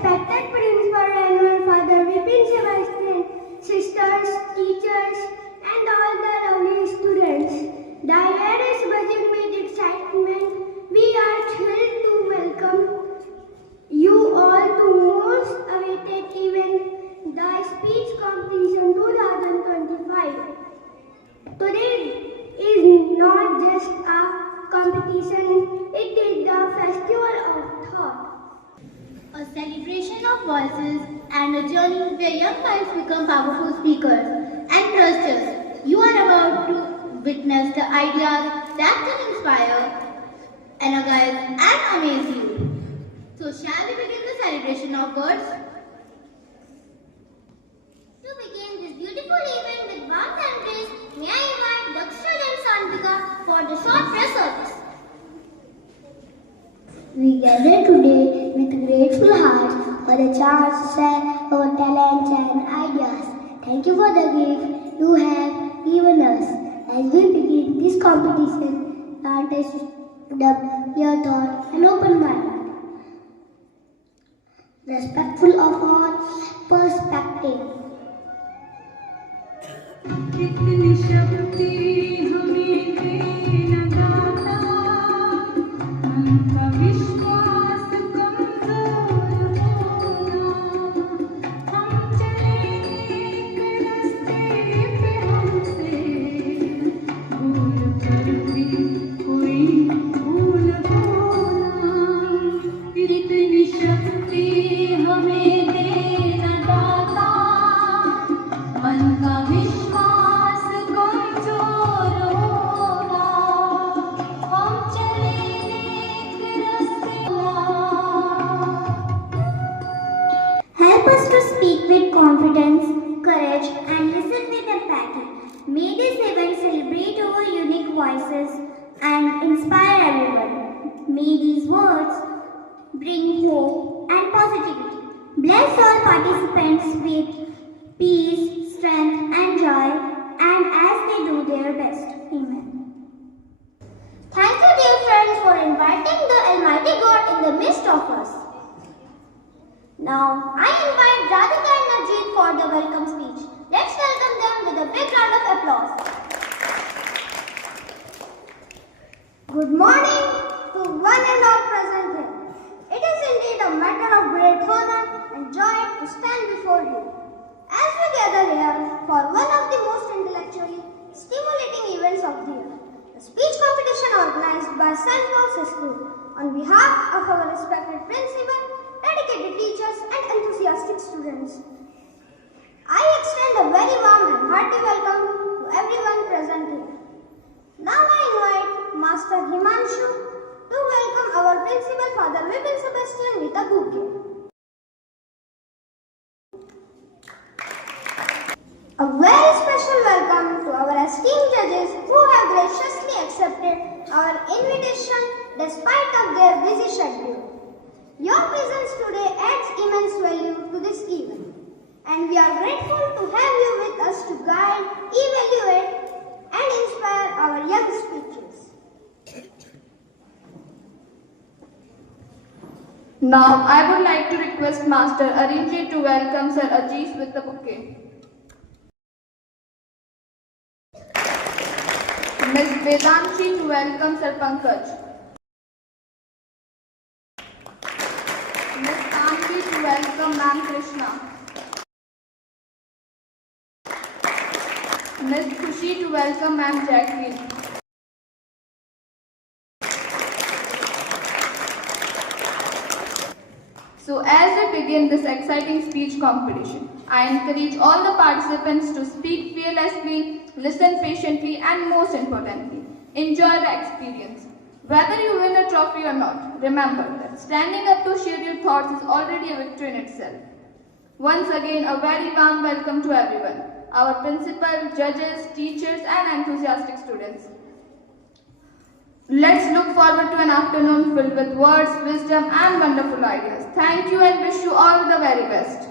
respected principal and my father, Vipin Sebastian, sisters, teachers, and all the lovely students. The year is buzzing with excitement. We are thrilled to welcome you all to most awaited event, the Speech Competition 2025. Today is not just a competition, it is the festival of thought. A celebration of voices and a journey where young minds become powerful speakers. And trust us, you are about to witness the ideas that can inspire, energize and amaze you. So shall we begin the celebration of words? To begin this beautiful event with warmth and praise, may I invite Daksha and Santika for the short press service. We gather today with grateful hearts for the chance to share our talents and ideas. Thank you for the gift you have given us. As we begin this competition, grant us the clear thought and open mind, respectful of all perspective. Help us to speak with confidence, courage, and listen with empathy. May this event celebrate our unique voices and inspire everyone. May these words bring hope and positivity. Bless all participants with peace, strength, and joy, and as they do their best. Amen. Thank you, dear friends, for inviting the Almighty God in the midst of us. Now, I invite Radhika and Najit for the welcome speech. Let's welcome them with a big round of applause. Good morning to one and all present here. It is indeed a matter of great honor and joy to stand before you as we gather here for one of the most intellectually stimulating events of the year, the speech competition organized by St. Paul's School on behalf of our respected principal, dedicated teachers and enthusiastic students. I extend a very warm and hearty welcome to everyone present here. Now I invite Master Himanshu to welcome our principal Father Vipin Sebastian with a bouquet. A very special welcome to our esteemed judges who have graciously accepted our invitation despite of their busy schedule. Your presence today adds immense value to this event, and we are grateful to have you with us to guide, evaluate, and inspire our young speakers. Now, I would like to request Master Arinji to welcome Sir Ajis with the bouquet. Ms. Vedanshi to welcome Sir Pankaj. To welcome Ma'am Krishna. Ms. Khushi to welcome Ma'am Jacqueline. So as we begin this exciting speech competition, I encourage all the participants to speak fearlessly, listen patiently, and most importantly, enjoy the experience. Whether you win a trophy or not, remember that standing up to share your thoughts is already a victory in itself. Once again, a very warm welcome to everyone, our principal, judges, teachers, and enthusiastic students. Let's look forward to an afternoon filled with words, wisdom, and wonderful ideas. Thank you and wish you all the very best.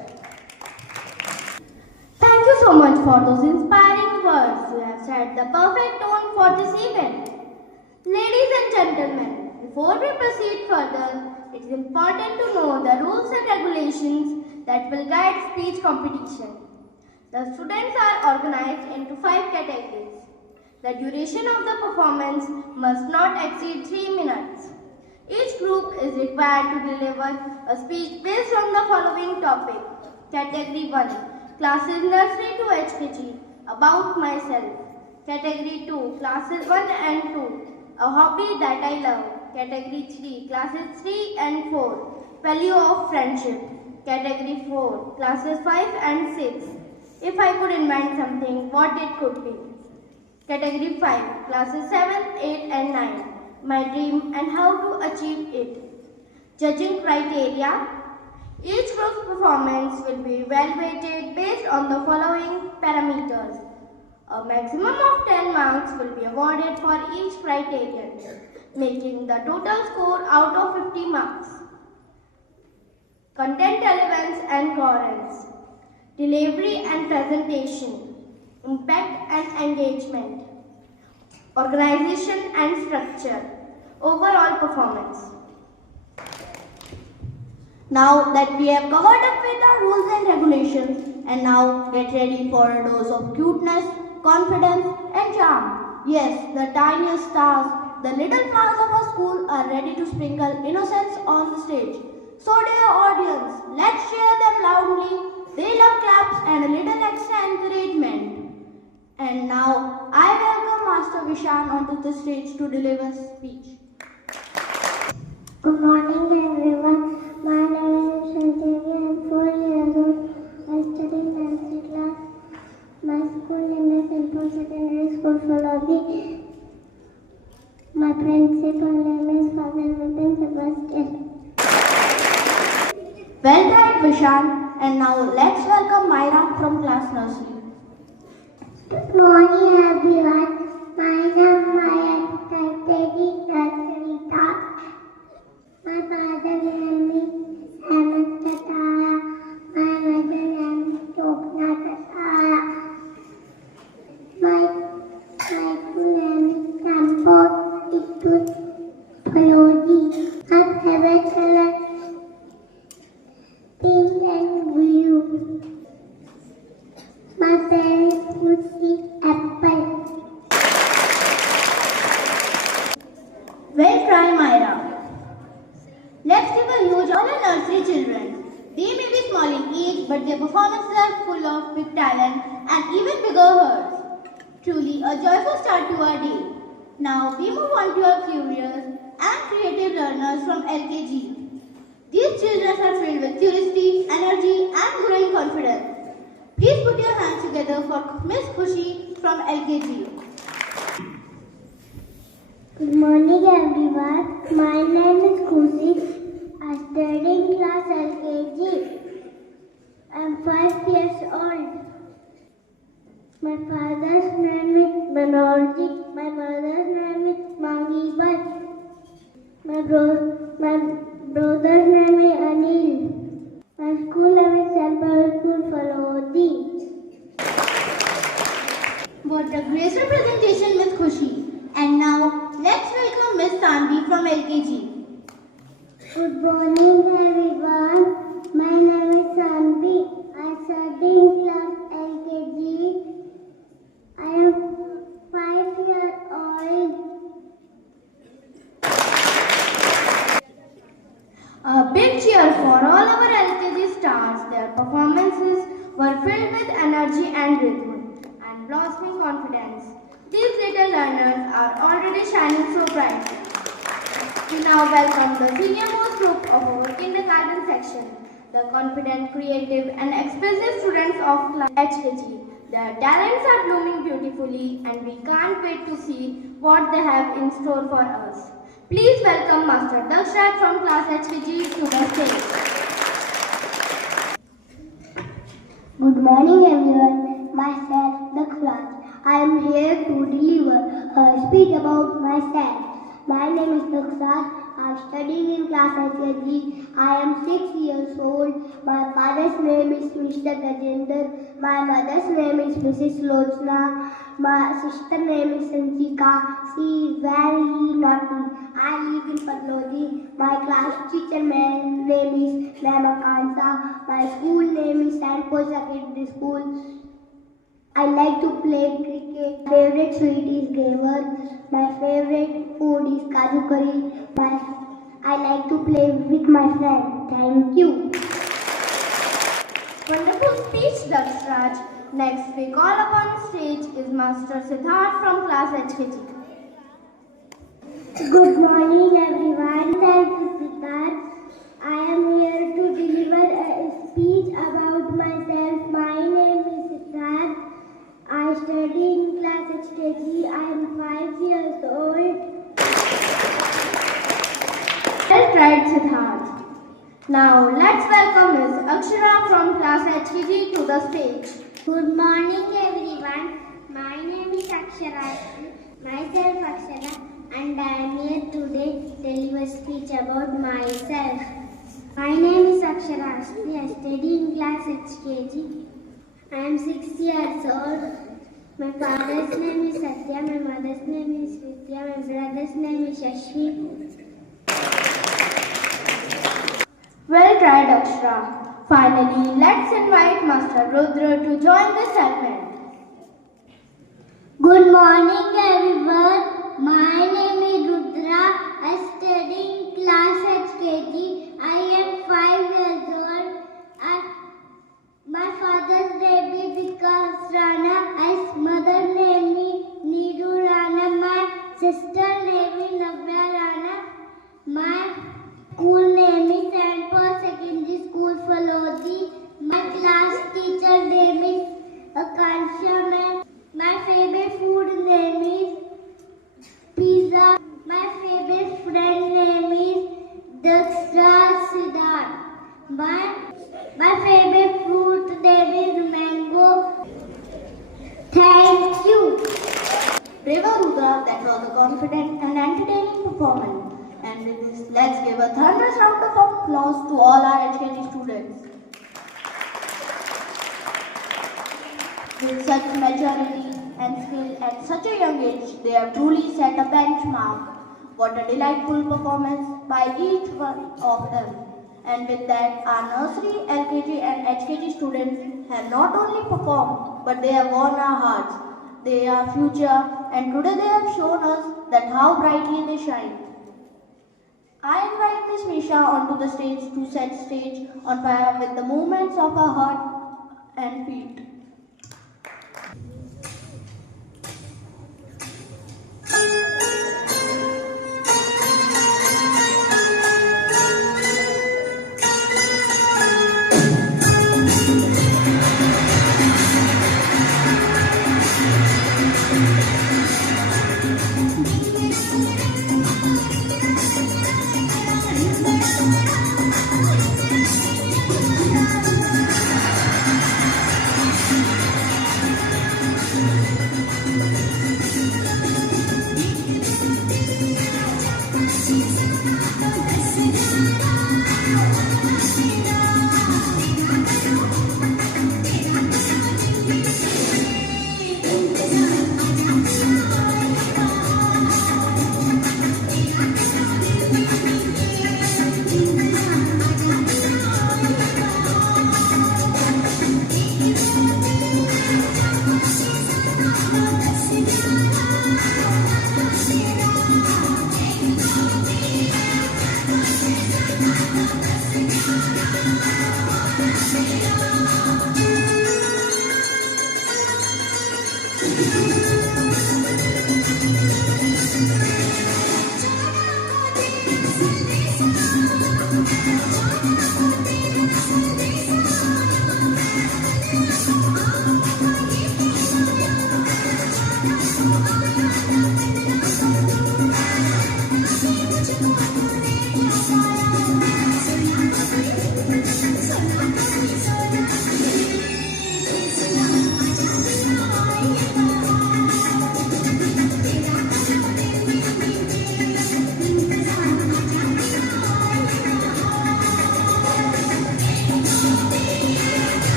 Thank you so much for those inspiring words. You have set the perfect tone for this event. Ladies and gentlemen, Before we proceed further, it is important to know the rules and regulations that will guide speech competition. The students are organized into 5 categories. The duration of the performance must not exceed 3 minutes. Each group is required to deliver a speech based on the following topic. Category 1, classes nursery to HKG, about myself. Category 2, classes 1 and 2, a hobby that I love. Category 3, classes 3 and 4, value of friendship. Category 4, classes 5 and 6, if I could invent something, what it could be. Category 5, classes 7, 8 and 9, my dream and how to achieve it. Judging criteria, each group's performance will be evaluated based on the following parameters. A maximum of 10 marks will be awarded for each criterion, making the total score out of 50 marks. Content relevance and coherence, delivery and presentation, impact and engagement, organization and structure, overall performance. Now that we have covered up with the rules and regulations, and now get ready for a dose of cuteness, confidence and charm. Yes, the tiniest stars, the little flowers of our school are ready to sprinkle innocence on the stage. So dear audience, let's cheer them loudly. They love claps and a little extra encouragement. And now I welcome Master Vishan onto the stage to deliver speech. Good morning everyone. My name is Sanjay. I am 4 years old. I study in 9th class. My school name is Simple Secondary School, Phalodi. My principal name is Father Vipin Sebastian. Well done, Vishan. And now let's welcome Myra from class nursery. Good morning everyone. My name is Maya. I study nursery class. My father name is Hemant Tatara. My mother name is Chopna Tatara. My school name is Campus. It was Phalodi. My favorite color pink and blue. My parents would eat apple. Well try, Myra. Let's give a huge all our nursery children. They may be small in age, but their performances are full of big talent and even bigger hearts. Truly a joyful start to our day. Now we move on to our curious and creative learners from LKG. These children are filled with curiosity, energy and growing confidence. Please put your hands together for Miss Khushi from LKG. Good morning everyone. My name is Khushi. I study in class LKG. I am 5 years old. My father's name is Banorji. My mother's name is Mangibat. My brother's name is Anil. My school name is Central School Phalodi. What a great representation, Miss Khushi. And now let's welcome Miss Tanvi from LKG. Good morning everyone. My name is Sanvi. I study in class LKG. I am 5 years old. A big cheer for all our LKG stars. Their performances were filled with energy and rhythm and blossoming confidence. These little learners are already shining so brightly. We now welcome the senior most group of our kindergarten section, the confident, creative and expressive students of class HKG. Their talents are blooming beautifully and we can't wait to see what they have in store for us. Please welcome Master Dakshat from class HKG to the stage. Good morning everyone. Myself Dakshat. I am here to deliver a speech about myself. My name is Dakshat. I am studying in class HKG. I am 6 years old. My father's name is Mr. Gajendra. My mother's name is Mrs. Lochna. My sister name is Sanchika. She is very Naughty. I live in Phalodi. My class teacher name is Ma'am Akansa. My school name is St. Paul Secondary School. I like to play cricket. My favorite sweet is gaver. My favorite food is kaju curry. I like to play with my friend. Thank you. Wonderful speech, Dakshraj. Next we call upon stage is Master Siddharth from class HKG. Good morning everyone. Thank you Siddharth. I am here to deliver a speech about myself. My name is Siddharth. I study in class HKG. I am 5 years old. Well tried, Siddharth. Now let's welcome Ms. Akshara from class HKG to the stage. Good morning everyone. My name is Akshara. Myself Akshara, and I am here today to deliver a speech about myself. My name is Akshara. I study in class HKG. I am 6 years old. My father's name is Satya. My mother's name is Vidya. My brother's name is Shashi. Well tried, Akshara. Finally, let's invite Master Rudra to join this segment. Good morning everyone. My name is Rudra. I study in class HKG. I am 5 years old. My father's name is Vikas Rana. His mother's name is Neeru Rana. My sister's name is Navya Rana. My school name is St. Paul Secondary School, Phalodi. My class teacher name is Akansha. My favorite food name is pizza. My favorite friend name is Dakshraj. My favorite fruit name is mango. Thank you. Bravo Rudra, that was a confident and entertaining performance. And with this, let's give a thunderous round of applause to all our HKG students. With such maturity and skill at such a young age, they have truly set a benchmark. What a delightful performance by each one of them. And with that, our nursery, LKG and HKG students have not only performed, but they have won our hearts. They are future, and today they have shown us that how brightly they shine. I invite Miss Misha onto the stage to set stage on fire with the movements of her heart and feet.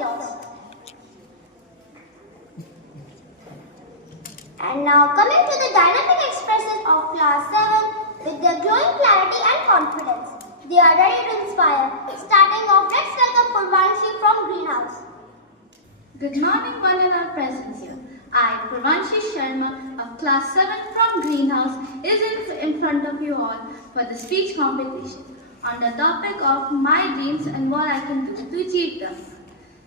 yours. And now coming to the dynamic expressions of class 7 with their glowing clarity and confidence. They are ready to inspire. Starting off, let's welcome Purvanshi from Greenhouse. Good morning, one and all present here. I, Purvanshi Sharma of class 7 from Greenhouse, is in front of you all for the speech competition on the topic of my dreams and what I can do to achieve them.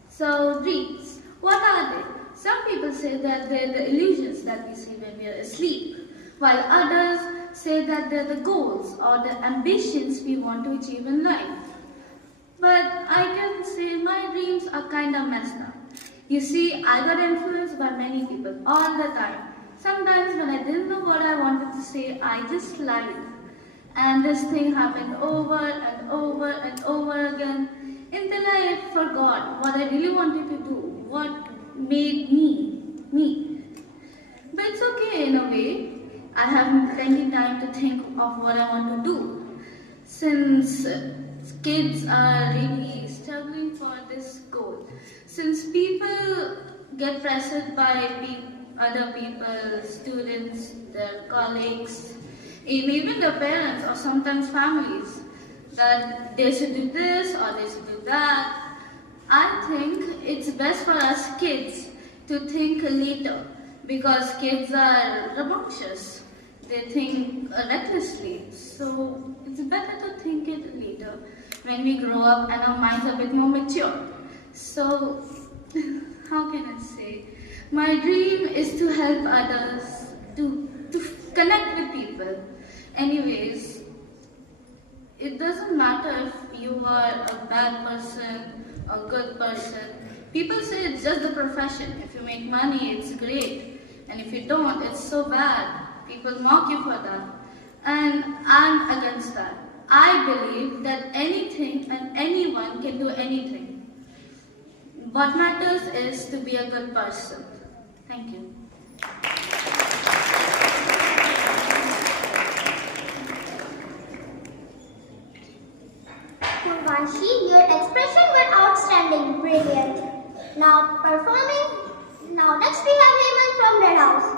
So, dreams, what are they? Some people say that they're the illusions that we see when we are asleep, while others say that they're the goals or the ambitions we want to achieve in life. But I can say my dreams are kind of messed up. You see, I got influenced by many people all the time. Sometimes when I didn't know what I wanted to say, I just lied. And this thing happened over and over and over again until I forgot what I really wanted to do, what made me. But it's okay in a way. I have plenty time to think of what I want to do. Since kids are really struggling for this goal. Since people get pressured by other people, students, their colleagues, even their parents or sometimes families, that they should do this or they should do that. I think it's best for us kids to think later because kids are rambunctious. They think recklessly. So it's better to think it later when we grow up and our minds are a bit more mature. So, how can I say? My dream is to help others, to connect with people. Anyways, it doesn't matter if you are a bad person, a good person. People say it's just the profession. If you make money, it's great. And if you don't, it's so bad. People mock you for that. And I'm against that. I believe that anything and anyone can do anything. What matters is to be a good person. Thank you. Purvanshi, your expression were outstanding, brilliant. Now next we have Hemant from Red House.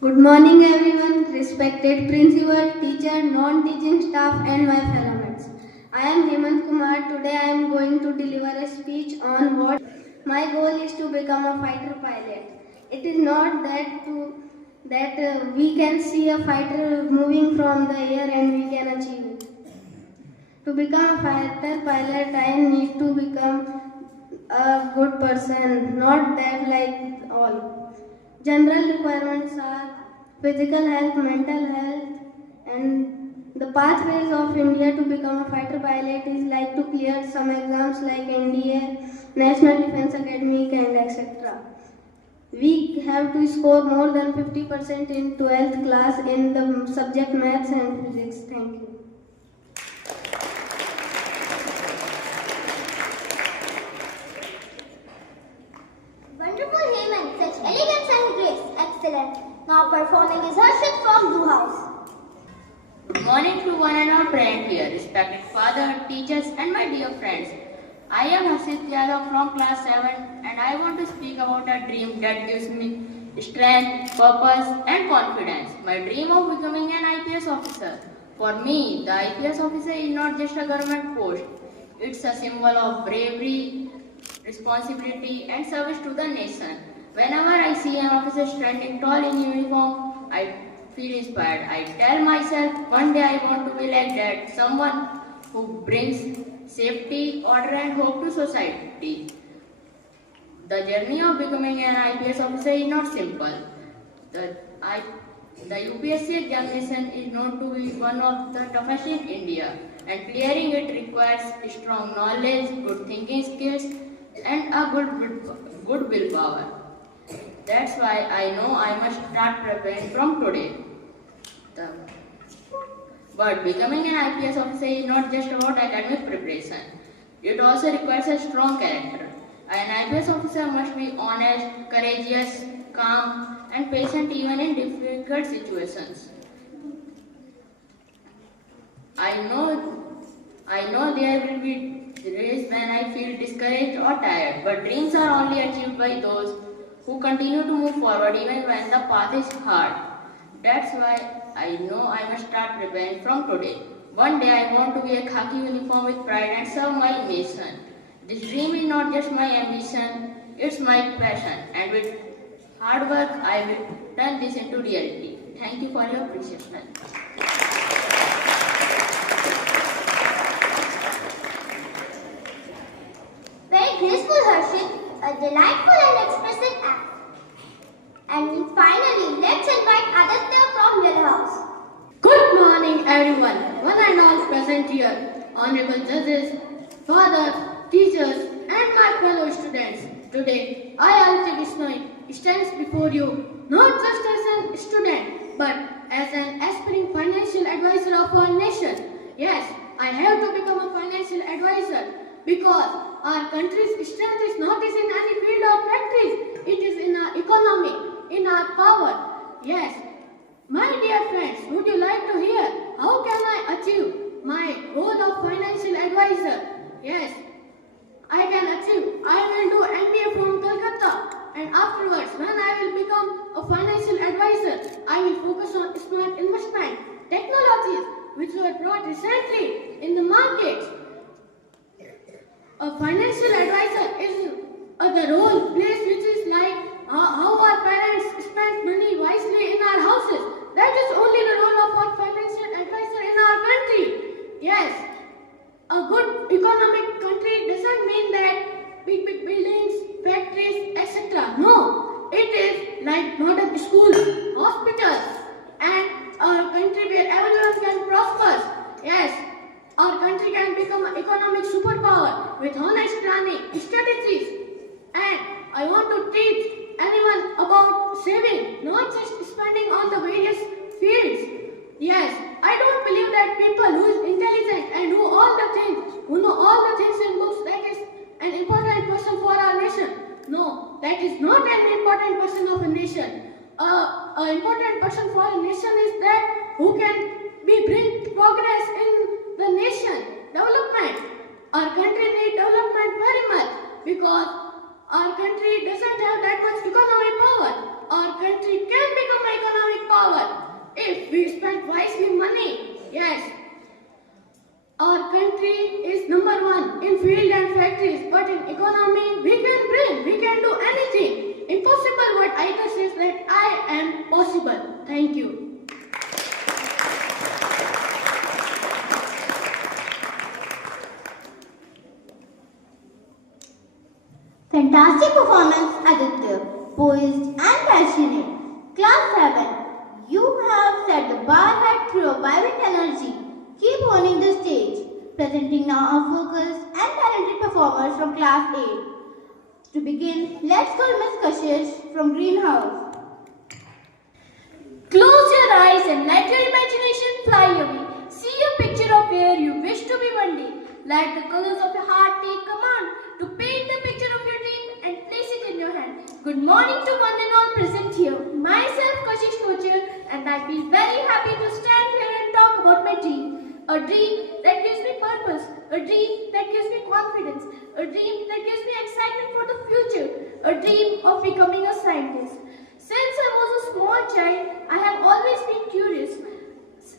Good morning everyone, respected principal, teacher, non-teaching staff and my fellow mates. I am Hemant Kumar. Today I am going to deliver a speech on what my goal is to become a fighter pilot. It is not that we can see a fighter moving from the air and we can achieve it. To become a fighter pilot, I need to become a good person, not that like all. General requirements are physical health, mental health, and the pathways of India to become a fighter pilot is like to clear some exams like NDA, National Defence Academy and etc. We have to score more than 50% in 12th class in the subject maths and physics. Thank you. Wonderful Hemant, such elegance and grace. Excellent. Now performing is Harshit from Blue House. Good morning to one and all present here, respected father, teachers and my dear friends. I am Harshit Yadav from class 7 and I want to speak about a dream that gives me strength, purpose and confidence. My dream of becoming an IPS officer. For me, the IPS officer is not just a government post. It's a symbol of bravery, responsibility and service to the nation. Whenever I see an officer standing tall in uniform, I feel inspired. I tell myself one day I want to be like that, someone who brings safety, order and hope to society. The journey of becoming an IPS officer is not simple. The UPSC examination is known to be one of the toughest in India and clearing it requires strong knowledge, good thinking skills and a good willpower. That's why I know I must start preparing from today. But becoming an IPS officer is not just about academic preparation. It also requires a strong character. An IPS officer must be honest, courageous, calm and patient even in difficult situations. I know there will be days when I feel discouraged or tired, but dreams are only achieved by those who continue to move forward even when the path is hard. That's why I know I must start preparing from today. One day I want to wear khaki uniform with pride and serve my nation. This dream is not just my ambition, it's my passion, and with hard work I will turn this into reality. Thank you for your precious time. Very graceful, Harshit. A delightful and expressive act. And finally, let's invite Aditya from Mill House. Good morning, everyone, one and all present here, honorable judges, father, teachers, and my fellow students. Today, I, Aditya Bisnoy, stands before you not just as a student, but as an aspiring financial advisor of our nation. Yes, I have to become a financial advisor because our country's strength is not in any field or factories. It is in our economy, in our power. Yes, my dear friends, would you like to hear how can I achieve my goal of financial advisor? Yes, I can achieve. I will do MBA from Kolkata, and afterwards, when I will become a financial advisor, I will focus on smart investment technologies which were brought recently in the market. A financial advisor is the role place which is like how our parents spend money wisely in our houses. That is only the role of our financial advisor in our country. Yes, a good economic country doesn't mean that big buildings, factories, etc. No, it is like modern schools, hospitals, and a country where everyone can prosper. Yes, our country can become an economic superpower with honest planning, strategies, and I want to teach anyone about saving, not just spending on the various fields. Yes, I don't believe that people who is intelligent and who know all the things in books, that is an important person for our nation. No, that is not an important person of a nation. An important person for a nation is that who can bring progress in the nation, development. Our country needs development very much because our country doesn't have that much economic power. Our country can become an economic power if we spend wisely money. Yes, our country is number one in field and factories, but in economy we can do anything. Impossible what either says that I am possible. Thank you. Fantastic performance, Aditya. Poised and passionate. Class 7. You have set the bar high through a vibrant energy. Keep owning the stage. Presenting now our focused and talented performers from Class 8. To begin, let's call Miss Kashish from Greenhouse. Close your eyes and let your imagination fly away. See a picture of where you wish to be one day. Let the colors of your heart take command to paint the picture of your dream and place it in your hand. Good morning to one and all present here. Myself Kashish Kochar, and I feel very happy to stand here and talk about my dream. A dream that gives me purpose, a dream that gives me confidence, a dream that gives me excitement for the future, a dream of becoming a scientist. Since I was a small child, I have always been curious.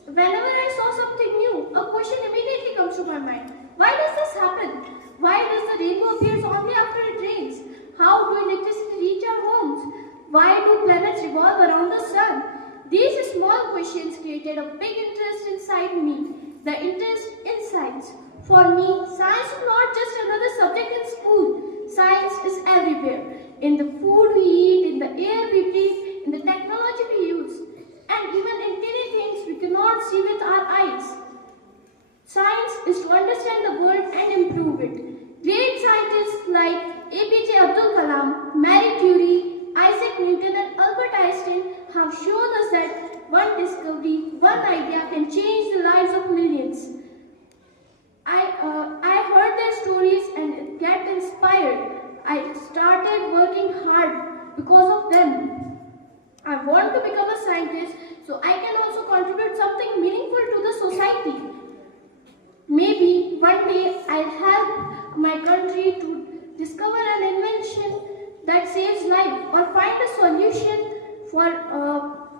Whenever I saw something new, a question immediately comes to my mind. Why does this happen? Why does the rainbow appear only after it rains? How do electricity reach our homes? Why do planets revolve around the sun? These small questions created a big interest inside me. The interest in science. For me, science is not just another subject in school. Science is everywhere. In the food we eat, in the air we breathe, in the technology we use, and even in tiny things we cannot see with our eyes. Science is to understand the world and improve it. Great scientists like APJ Abdul Kalam, Marie Curie, Isaac Newton and Albert Einstein have shown us that one discovery, one idea can change the lives of millions. I heard their stories and get inspired. I started working hard because of them. I want to become a scientist so I can also contribute something meaningful to the society. Maybe one day I'll help my country to discover an invention that saves life or find a solution for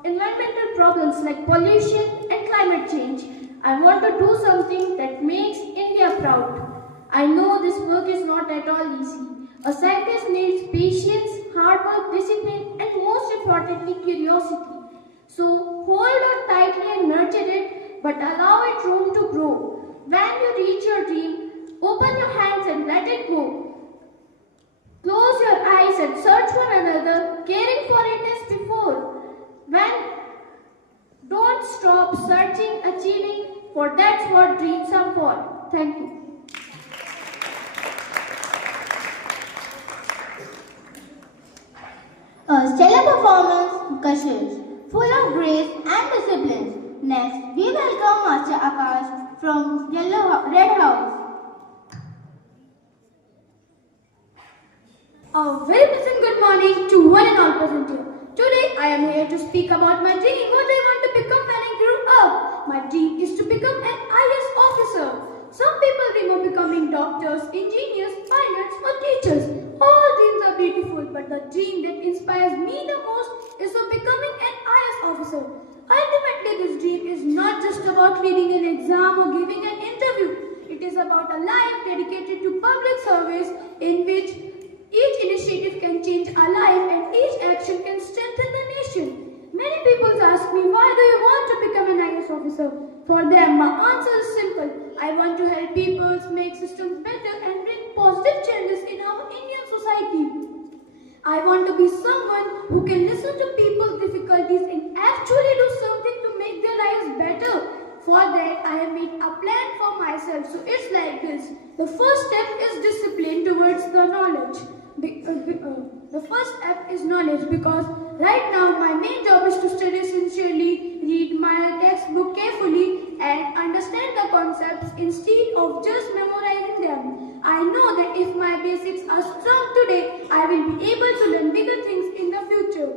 environmental problems like pollution and climate change. I want to do something that makes India proud. I know this work is not at all easy. A scientist needs patience, hard work, discipline, and most importantly, curiosity. So hold on tightly and nurture it, but allow it room to grow. When you reach your dream, open your hands and let it go. Close your eyes and search for another, caring for it as before. When don't stop searching, achieving, for that's what dreams are for. Thank you. A stellar performance gushers, full of grace and discipline. Next, we welcome Master Akash from Red House. A very pleasant good morning to one and all present here. Today I am here to speak about my dream, what I want to become when I grew up. My dream is to become an IS officer. Some people dream of becoming doctors, engineers, pilots or teachers. All dreams are beautiful, but the dream that inspires me the most is of becoming an IS officer. Ultimately, this dream is not just about reading an exam or giving an interview. It is about a life dedicated to public service in which each initiative can change a life and each action can strengthen the nation. Many people ask me, why do you want to become an IS officer? For them, my answer is simple. I want to help people make systems better and bring positive changes in our Indian society. I want to be someone who can listen to people's difficulties and actually do something to make their lives better. For that, I have made a plan for myself. So it's like this. The first step is discipline towards the knowledge. The first step is knowledge because right now my main job is to study sincerely, read my textbook carefully and understand the concepts instead of just memorizing them. I know that if my basics are strong today, I will be able to learn bigger things in the future.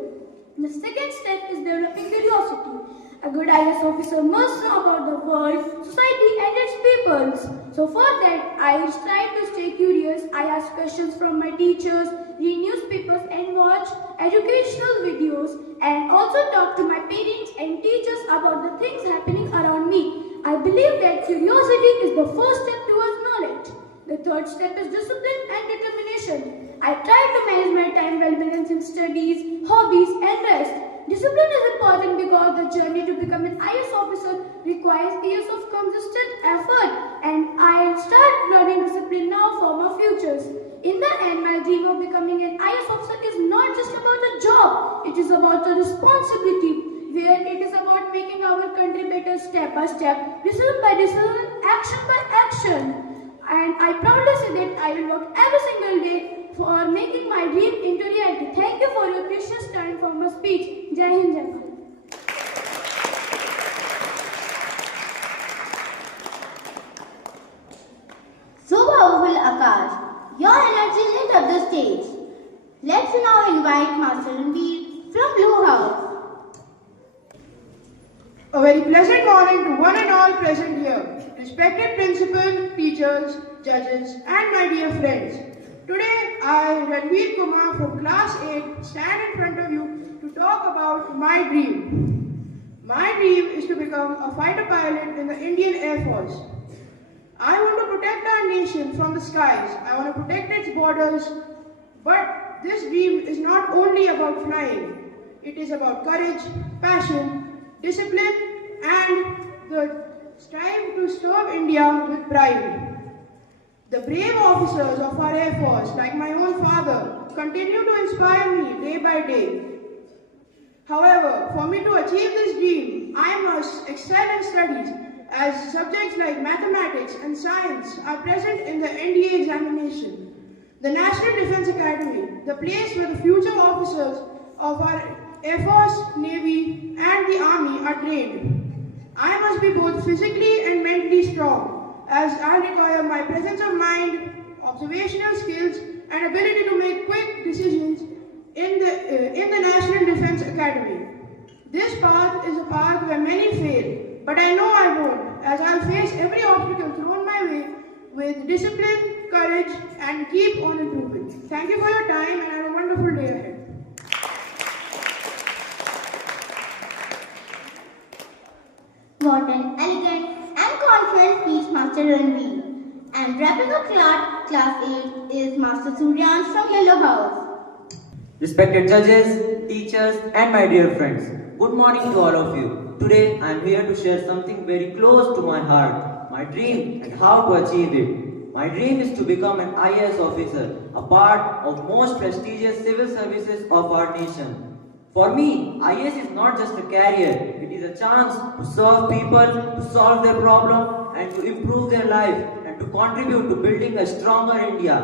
The second step is developing curiosity. A good IS officer must know about the world, society and its peoples. So for that, I strive to stay curious. I ask questions from my teachers, read newspapers and watch educational videos and also talk to my parents and teachers about the things happening around me. I believe that curiosity is the first step towards knowledge. The third step is discipline and determination. I try to manage my time while balancing studies, hobbies and rest. Discipline is important because the journey to become an IS officer requires years of consistent effort and I start learning discipline now for my futures. In the end, my dream of becoming an IS officer is not just about a job, it is about a responsibility where it is about making our country better step by step, decision by decision, action by action. And I proudly say that I will work every single day for making my dream into reality. Thank you for your precious time for my speech. Jai Hind, Jai Bharat. So powerful, Akash. Your energy lit up the stage. Let's now invite Master Ranveer from Blue House. A very pleasant morning to one and all present here. Respected principal, teachers, judges, and my dear friends. Today, I, Ranveer Kumar from class 8, stand in front of you to talk about my dream. My dream is to become a fighter pilot in the Indian Air Force. I want to protect our nation from the skies. I want to protect its borders. But this dream is not only about flying. It is about courage, passion, discipline, and the strive to serve India with pride. The brave officers of our Air Force, like my own father, continue to inspire me day by day. However, for me to achieve this dream, I must excel in studies as subjects like mathematics and science are present in the NDA examination. The National Defense Academy, the place where the future officers of our Air Force, Navy and the Army are trained. I must be both physically and mentally strong, as I require my presence of mind, observational skills, and ability to make quick decisions in the National Defense Academy. This path is a path where many fail, but I know I won't, as I'll face every obstacle thrown my my way with discipline, courage, and keep on improving. Thank you for your time and have a wonderful day ahead. What an elegant and confident speech, Master Ranveer. And wrapping up class 8 is Master Suryansh from Yellow House. Respected judges, teachers, and my dear friends, good morning to all of you. Today I am here to share something very close to my heart, my dream and how to achieve it. My dream is to become an IAS officer, a part of most prestigious civil services of our nation. For me, IAS is not just a career, it is a chance to serve people, to solve their problem, and to improve their life, and to contribute to building a stronger India.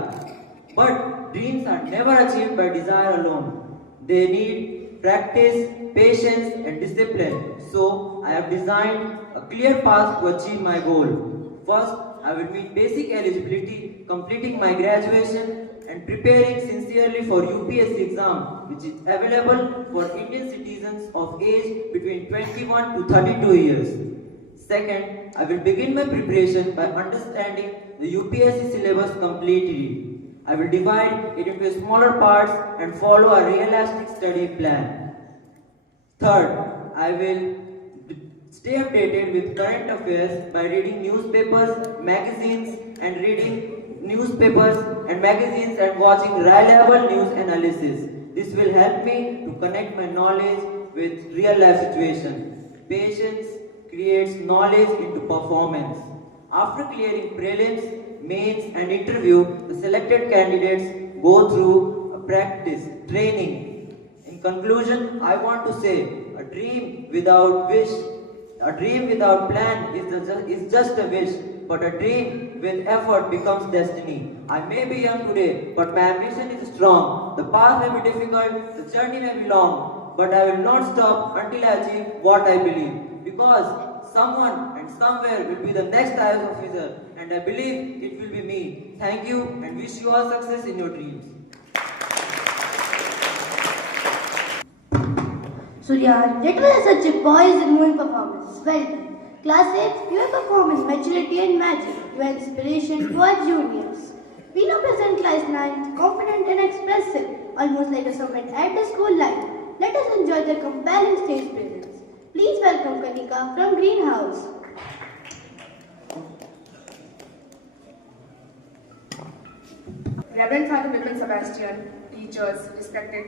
But dreams are never achieved by desire alone. They need practice, patience, and discipline. So, I have designed a clear path to achieve my goal. First, I will meet basic eligibility, completing my graduation, and preparing sincerely for UPSC exam, which is available for Indian citizens of age between 21 to 32 years. Second, I will begin my preparation by understanding the UPSC syllabus completely. I will divide it into smaller parts and follow a realistic study plan. Third, I will stay updated with current affairs by reading newspapers, magazines, and watching reliable news analysis. This will help me to connect my knowledge with real life situations. Patience creates knowledge into performance. After clearing prelims, mains, and interview, the selected candidates go through a practice, training. In conclusion, I want to say, a dream without plan is just a wish, but a dream with effort becomes destiny. I may be young today, but my ambition is strong. The path may be difficult, the journey may be long, but I will not stop until I achieve what I believe. Because someone and somewhere will be the next IAS officer, and I believe it will be me. Thank you and wish you all success in your dreams. Surya, that was such a poised and moving performance. Well done. Class 8, your performance, maturity and magic. You are inspiration to our juniors. We now present class 9, confident and expressive, almost like a summit at the school line. Let us enjoy their compelling stage presence. Please welcome Kanika from Greenhouse. Reverend Father Vipin Sebastian, teachers, respected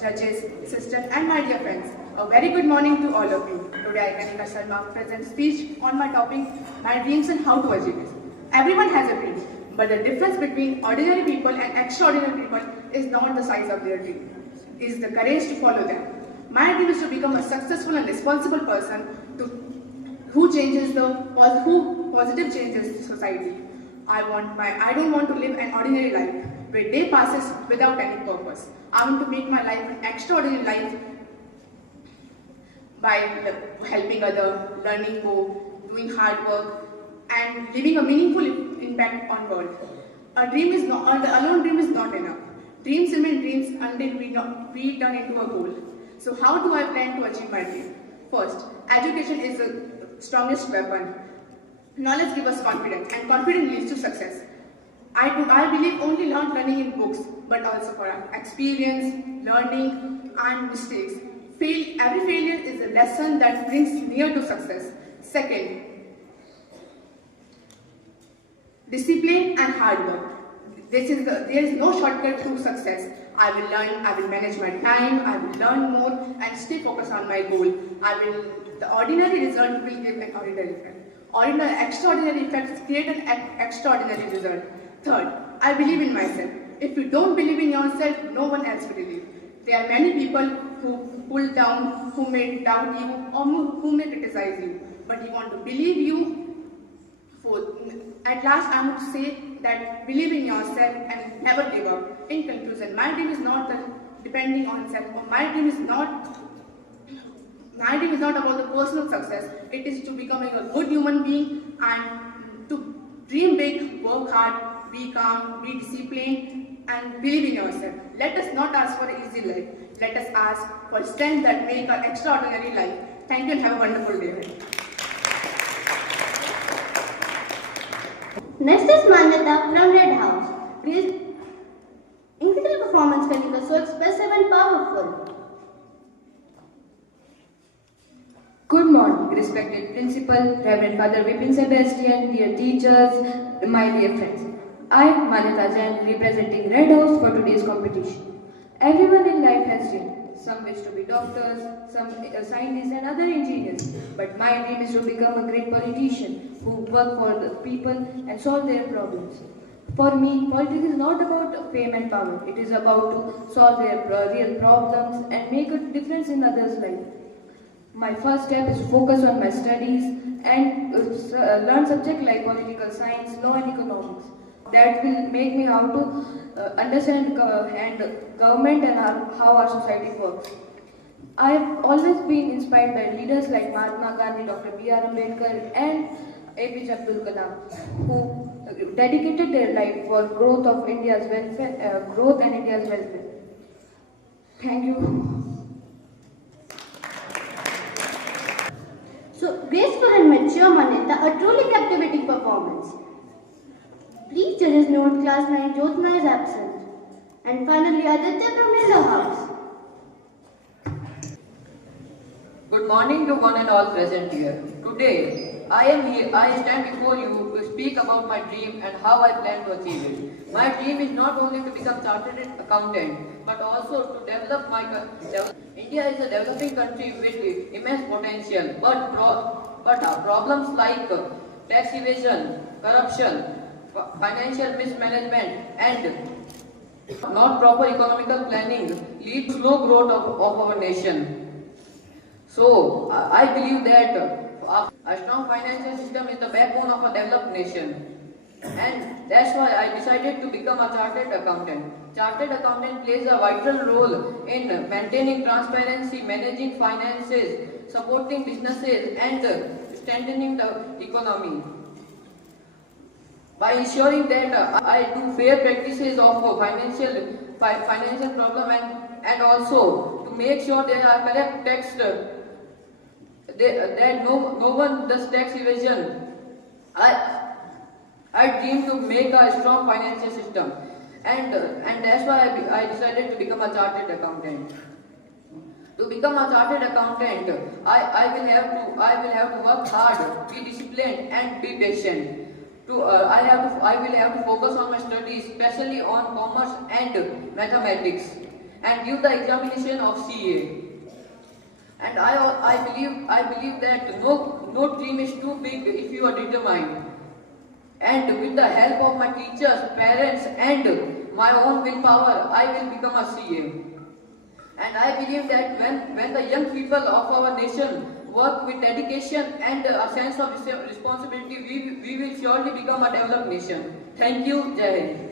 judges, sisters, and my dear friends, a very good morning to all of you. Today I, Kanika Sharma, present speech on my topic, my dreams and how to achieve it. Everyone has a dream, but the difference between ordinary people and extraordinary people is not the size of their dream, it is the courage to follow them. My dream is to become a successful and responsible person who positive changes society. I don't want to live an ordinary life where day passes without any purpose. I want to make my life an extraordinary life by helping others, learning more, doing hard work, and leaving a meaningful impact on the world. A alone dream is not enough. Dreams remain dreams until we turn into a goal. So how do I plan to achieve my dream? First, education is the strongest weapon. Knowledge gives us confidence, and confidence leads to success. I believe only not learning in books, but also for experience, learning, and mistakes. Every failure is a lesson that brings near to success. Second, discipline and hard work. There is no shortcut to success. I will learn, I will manage my time, I will learn more and stay focused on my goal. The ordinary result will give an ordinary effect. Extraordinary effects create an extraordinary result. Third, I believe in myself. If you don't believe in yourself, no one else will believe. There are many people who pull down, who may doubt you, or who may criticize you. But you want to believe you. At last, I want to say that believe in yourself and never give up. In conclusion, my dream is not depending on self. My dream is not about the personal success. It is to becoming a good human being and to dream big, work hard, be calm, be disciplined, and believe in yourself. Let us not ask for an easy life. Let us ask for strength that make our extraordinary life. Thank you and have a wonderful day. Next is Manyata from Red House. His incredible performance when he was so expressive and powerful. Good morning, respected principal, Reverend Father Vipin Sebastian, dear teachers, my dear friends. I, Manita Jain, representing Red House for today's competition. Everyone in life has dreams. Some wish to be doctors, some scientists and other engineers. But my dream is to become a great politician who work for the people and solve their problems. For me, politics is not about fame and power. It is about to solve their real problems and make a difference in others' life. My first step is to focus on my studies and learn subjects like political science, law and economics. That will make me how to understand government and how our society works. I have always been inspired by leaders like Mahatma Gandhi, Dr. B.R. Ambedkar and APJ Abdul Kalam, who dedicated their life for growth of India's welfare, growth and India's welfare. Thank you. So, graceful and mature Manyata, a truly captivating performance. Please judges note class 9 Jyotna is absent. And finally Aditya from Yellow House. Good morning to one and all present here. Today, I stand before you to speak about my dream and how I plan to achieve it. My dream is not only to become chartered accountant, but also to develop India is a developing country with immense potential, but problems like tax evasion, corruption, financial mismanagement and not proper economical planning lead to slow growth of our nation. So, I believe that a strong financial system is the backbone of a developed nation. And that's why I decided to become a chartered accountant. Chartered accountant plays a vital role in maintaining transparency, managing finances, supporting businesses and strengthening the economy. By ensuring that I do fair practices of financial problem and also to make sure there are correct tax that no one does tax evasion. I dream to make a strong financial system, and that's why I decided to become a chartered accountant. To become a chartered accountant, I will have to work hard, be disciplined, and be patient. I will have to focus on my studies, especially on commerce and mathematics, and give the examination of CA. And I believe that no dream is too big if you are determined. And with the help of my teachers, parents, and my own willpower, I will become a CA. And I believe that when the young people of our nation work with dedication and a sense of responsibility, we will surely become a developed nation. Thank you. Jai Hind.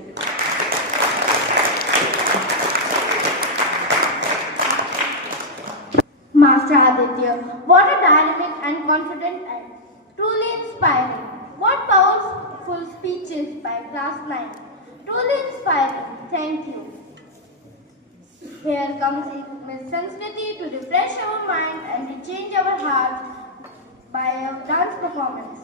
Master Aditya, what a dynamic and confident and truly inspiring. What powerful speeches by class 9. Truly inspiring. Thank you. Here comes Miss Sanskriti to refresh our mind and to change our hearts by a dance performance.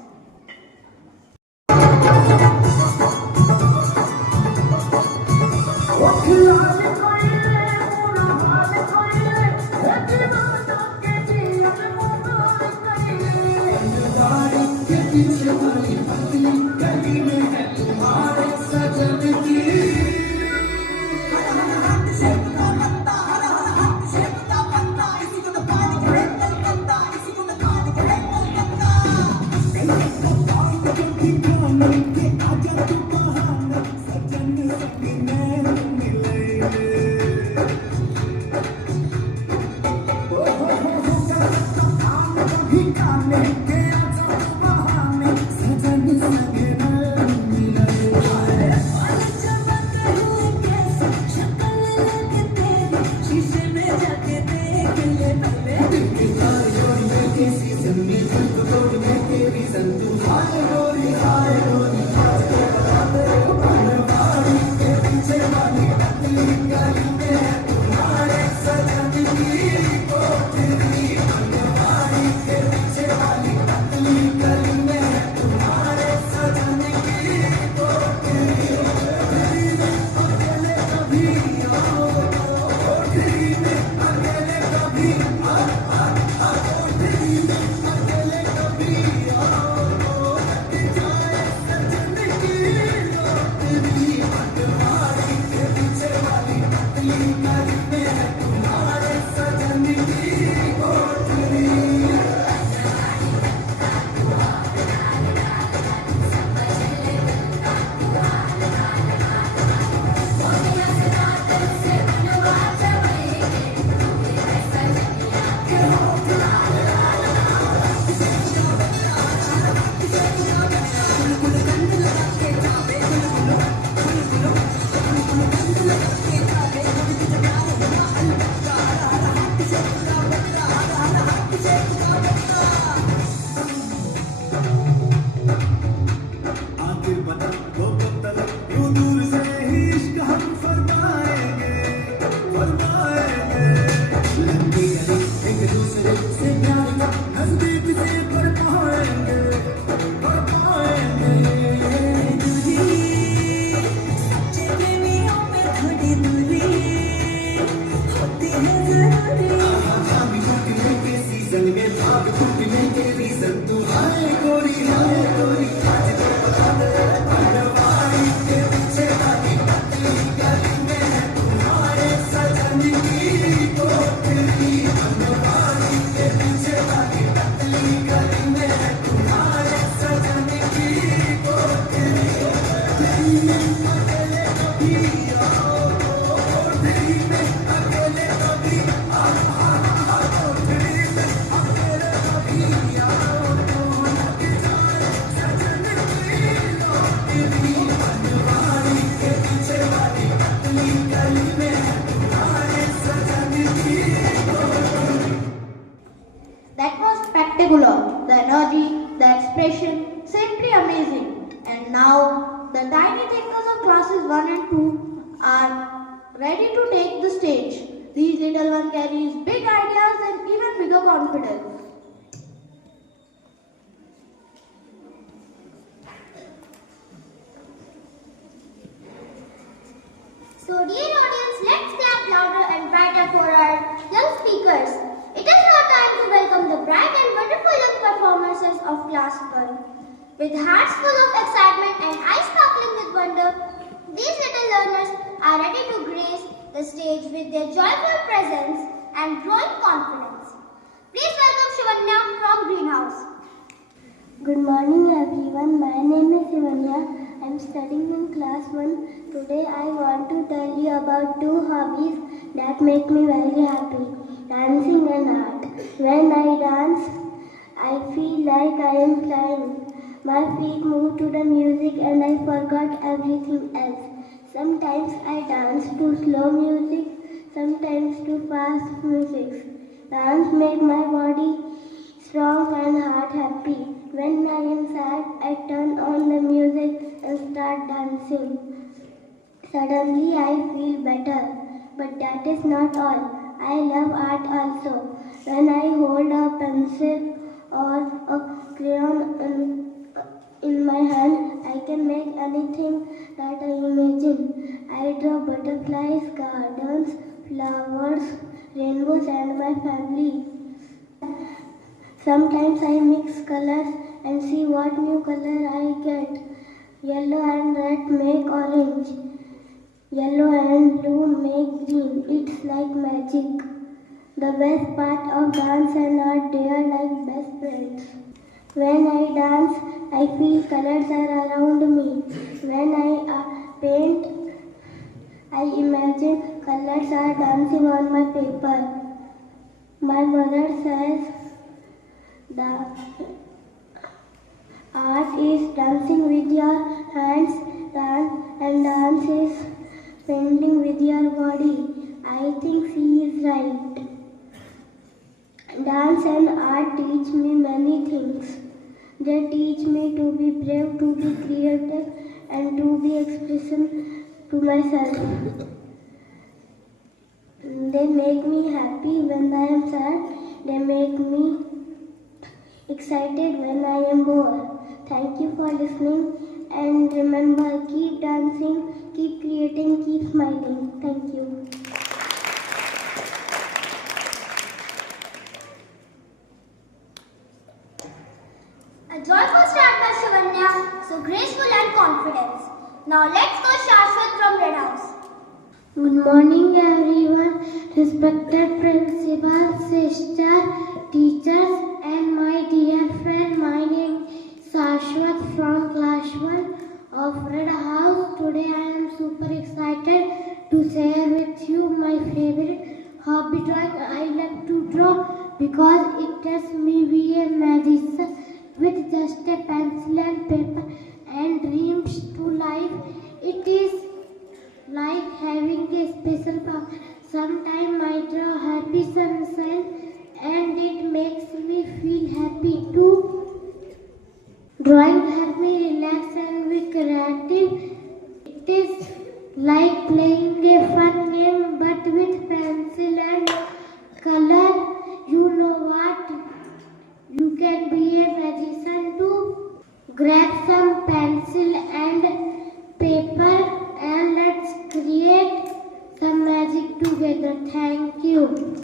That was spectacular. The energy, the expression, simply amazing. And now, the tiny thinkers of classes 1 and 2 are ready to take the stage. These little ones carry big ideas and even bigger confidence. So dear audience, let's clap louder and brighter for our young speakers. It is now time to welcome the bright and wonderful young performances of Class 1. With hearts full of excitement and eyes sparkling with wonder, these little learners are ready to grace the stage with their joyful presence and growing confidence. Please welcome Shivanya from Greenhouse. Good morning everyone, my name is Shivanya. I am studying in class 1. Today I want to tell you about two hobbies that make me very happy, dancing and art. When I dance, I feel like I am flying. My feet move to the music and I forgot everything else. Sometimes I dance to slow music, sometimes to fast music. Dance makes my body strong and heart happy. When I am sad, I turn on the music and start dancing. Suddenly I feel better. But that is not all. I love art also. When I hold a pencil or a crayon in my hand, I can make anything that I imagine. I draw butterflies, gardens, flowers, rainbows and my family. Sometimes I mix colors and see what new color I get. Yellow and red make orange. Yellow and blue make green. It's like magic. The best part of dance and art, they are like best friends. When I dance, I feel colors are around me. When I paint, I imagine colors are dancing on my paper. My mother says the art is dancing with your hands and dance is painting with your body. I think she is right. Dance and art teach me many things. They teach me to be brave, to be creative, and to be expression to myself. They make me happy when I am sad. They make me excited when I am bored. Thank you for listening, and remember, keep dancing, keep creating, keep smiling. Thank you. A joyful start by Shivanya, so graceful and confident. Now let's go Shashwat from Red House. Good morning everyone, respected principal, sister, teachers and my dear friend. My name is Shashwat from class 1 of Red House. Today I am super excited to share with you my favorite hobby, drawing. I like to draw because it tells me be a magician with just a pencil and paper and dreams to life. It is like having a special power. Sometimes I draw happy sunshine and it makes me feel happy too. Drawing helps me relax and be creative. It is like playing a fun game but with pencil and color. You know what? You can be a magician too. Grab some pencil and paper and let's create together. Thank you.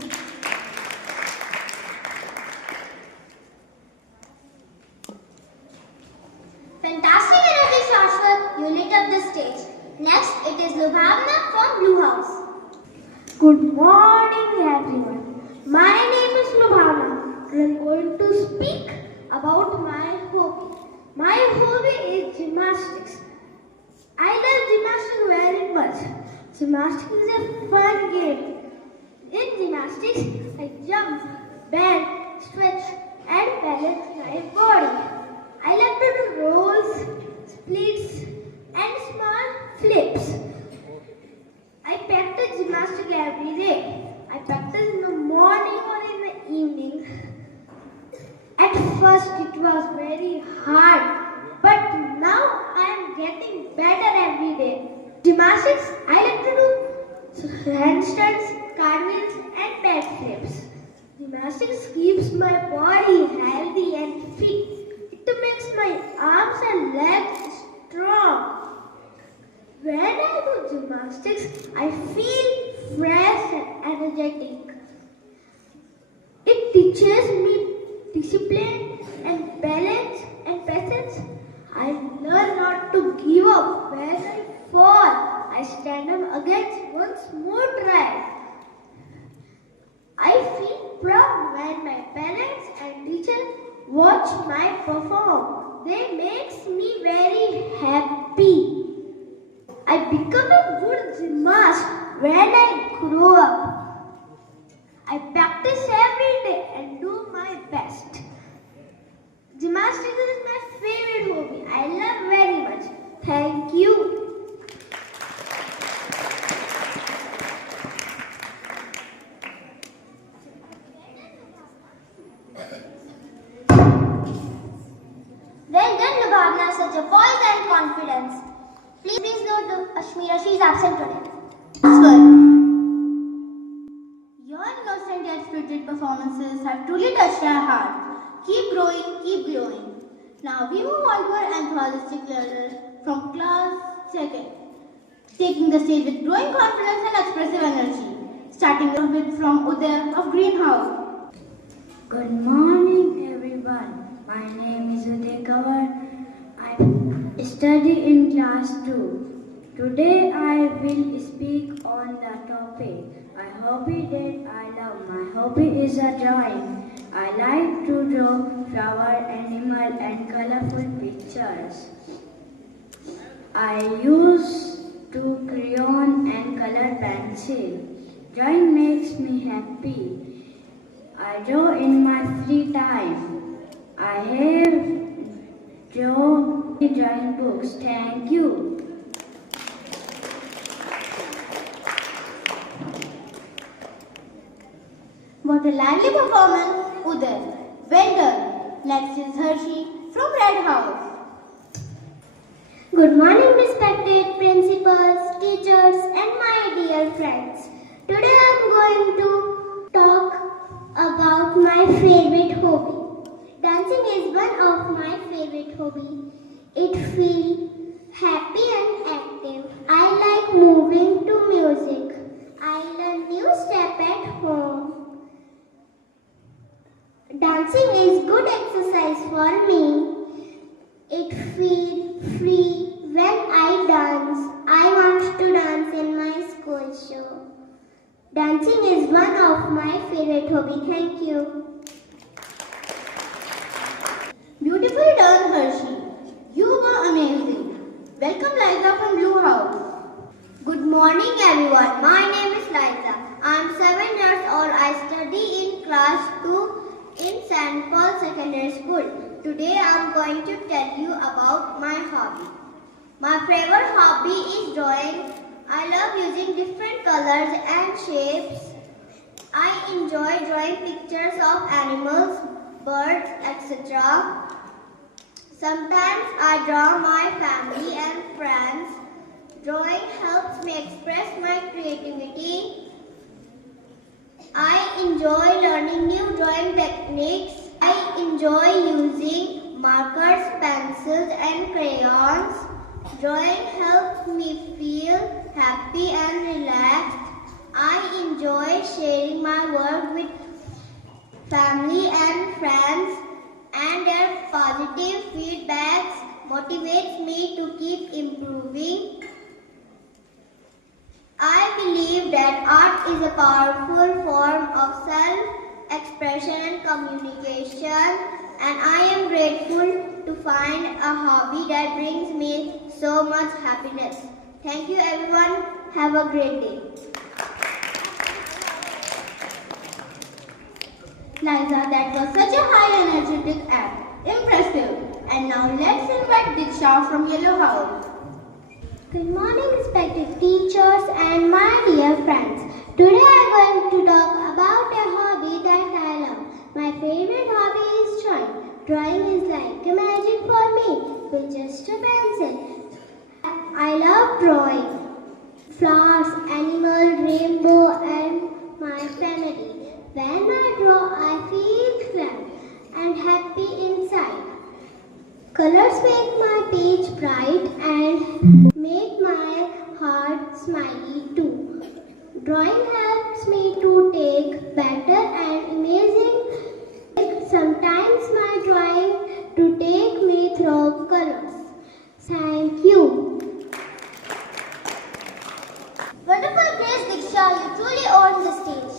Fantastic energy, Shashwat. You lit up the stage. Next, it is Lubhavna from Blue House. Good morning, everyone. My name is Lubhavna. I am going to speak about my hobby. My hobby is gymnastics. I love gymnastics very much. Gymnastics is a fun game. In gymnastics, I jump, bend, stretch, and balance my body. I love to do rolls, splits, and small flips. I practice gymnastics every day. I practice in the morning or in the evening. At first it was very hard, but now I am getting better every day. Gymnastics, I like to do handstands, cartwheels and backflips. Gymnastics keeps my body healthy and fit. It makes my arms and legs strong. When I do gymnastics, I feel fresh and energetic. It teaches me discipline and balance and patience. I learn not to give up when I fall. I stand up again once more try. I feel proud when my parents and teachers watch my perform. They makes me very happy. I become a good gymnast when I grow up. I practice every day and do my best. Gymnastics is my favorite hobby. I love very much. Thank you. Well done, Lubhavna. Such a poise and confidence. Please note to Ashmira. She is absent today. That's good. Your innocent yet spirited performances have truly touched our heart. Keep growing, keep glowing. Now we move on to our anthropologic learner from class 2nd, taking the stage with growing confidence and expressive energy. Starting with from Uday of Greenhouse. Good morning, everyone. My name is Uday Kaur. I study in class 2. Today I will speak on the topic a hobby that I love. My hobby is a drawing. I like to draw flower, animal and colorful pictures. I use to crayon and color pencil. Drawing makes me happy. I draw in my free time. I have drawing books. Thank you. What a lively performance, Uday. Well done. Next is Hershey from Red House. Good morning, respected principals, teachers, and my dear friends. Today I am going to talk about my favorite hobby. Dancing is one of my favorite hobbies. It feels happy and active. I like moving to music. I learn new steps at home. Dancing is good exercise for me. It feels free when I dance. I want to dance in my school show. Dancing is one of my favorite hobbies. Thank you. Beautifully done, Hershey. You were amazing. Welcome, Liza from Blue House. Good morning, everyone. My name is Liza. I am 7 years old. I study in class 2 in St. Paul Secondary School. Today I am going to tell you about my hobby. My favorite hobby is drawing. I love using different colors and shapes. I enjoy drawing pictures of animals, birds, etc. Sometimes I draw my family and friends. Drawing helps me express my creativity. I enjoy learning new drawing techniques. I enjoy using markers, pencils and crayons. Drawing helps me feel happy and relaxed. I enjoy sharing my work with family and friends, and their positive feedbacks motivates me to keep improving. I believe that art is a powerful form of self-expression and communication, and I am grateful to find a hobby that brings me so much happiness. Thank you everyone. Have a great day. Liza, that was such a high energetic act. Impressive. And now let's invite Diksha from Yellow House. Good morning, respected teachers and my dear friends. Today I am going to talk about a hobby that I love. My favorite hobby is drawing. Drawing is like a magic for me with just a pencil. I love drawing flowers, animals, rainbow and my family. When I draw, I feel glad and happy inside. Colors make my page bright and make my heart smiley too. Drawing helps me to take better and amazing. Sometimes my drawing to take me through colors. Thank you. Wonderful Grace Diksha, you truly own the stage.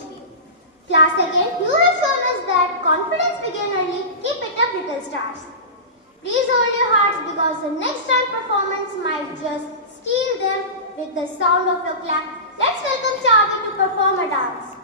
Class again, you have shown us that confidence begins early. Keep it up, little stars. Please hold your hearts because the next time performance might just steal them with the sound of your clap. Let's welcome Chavi to perform a dance.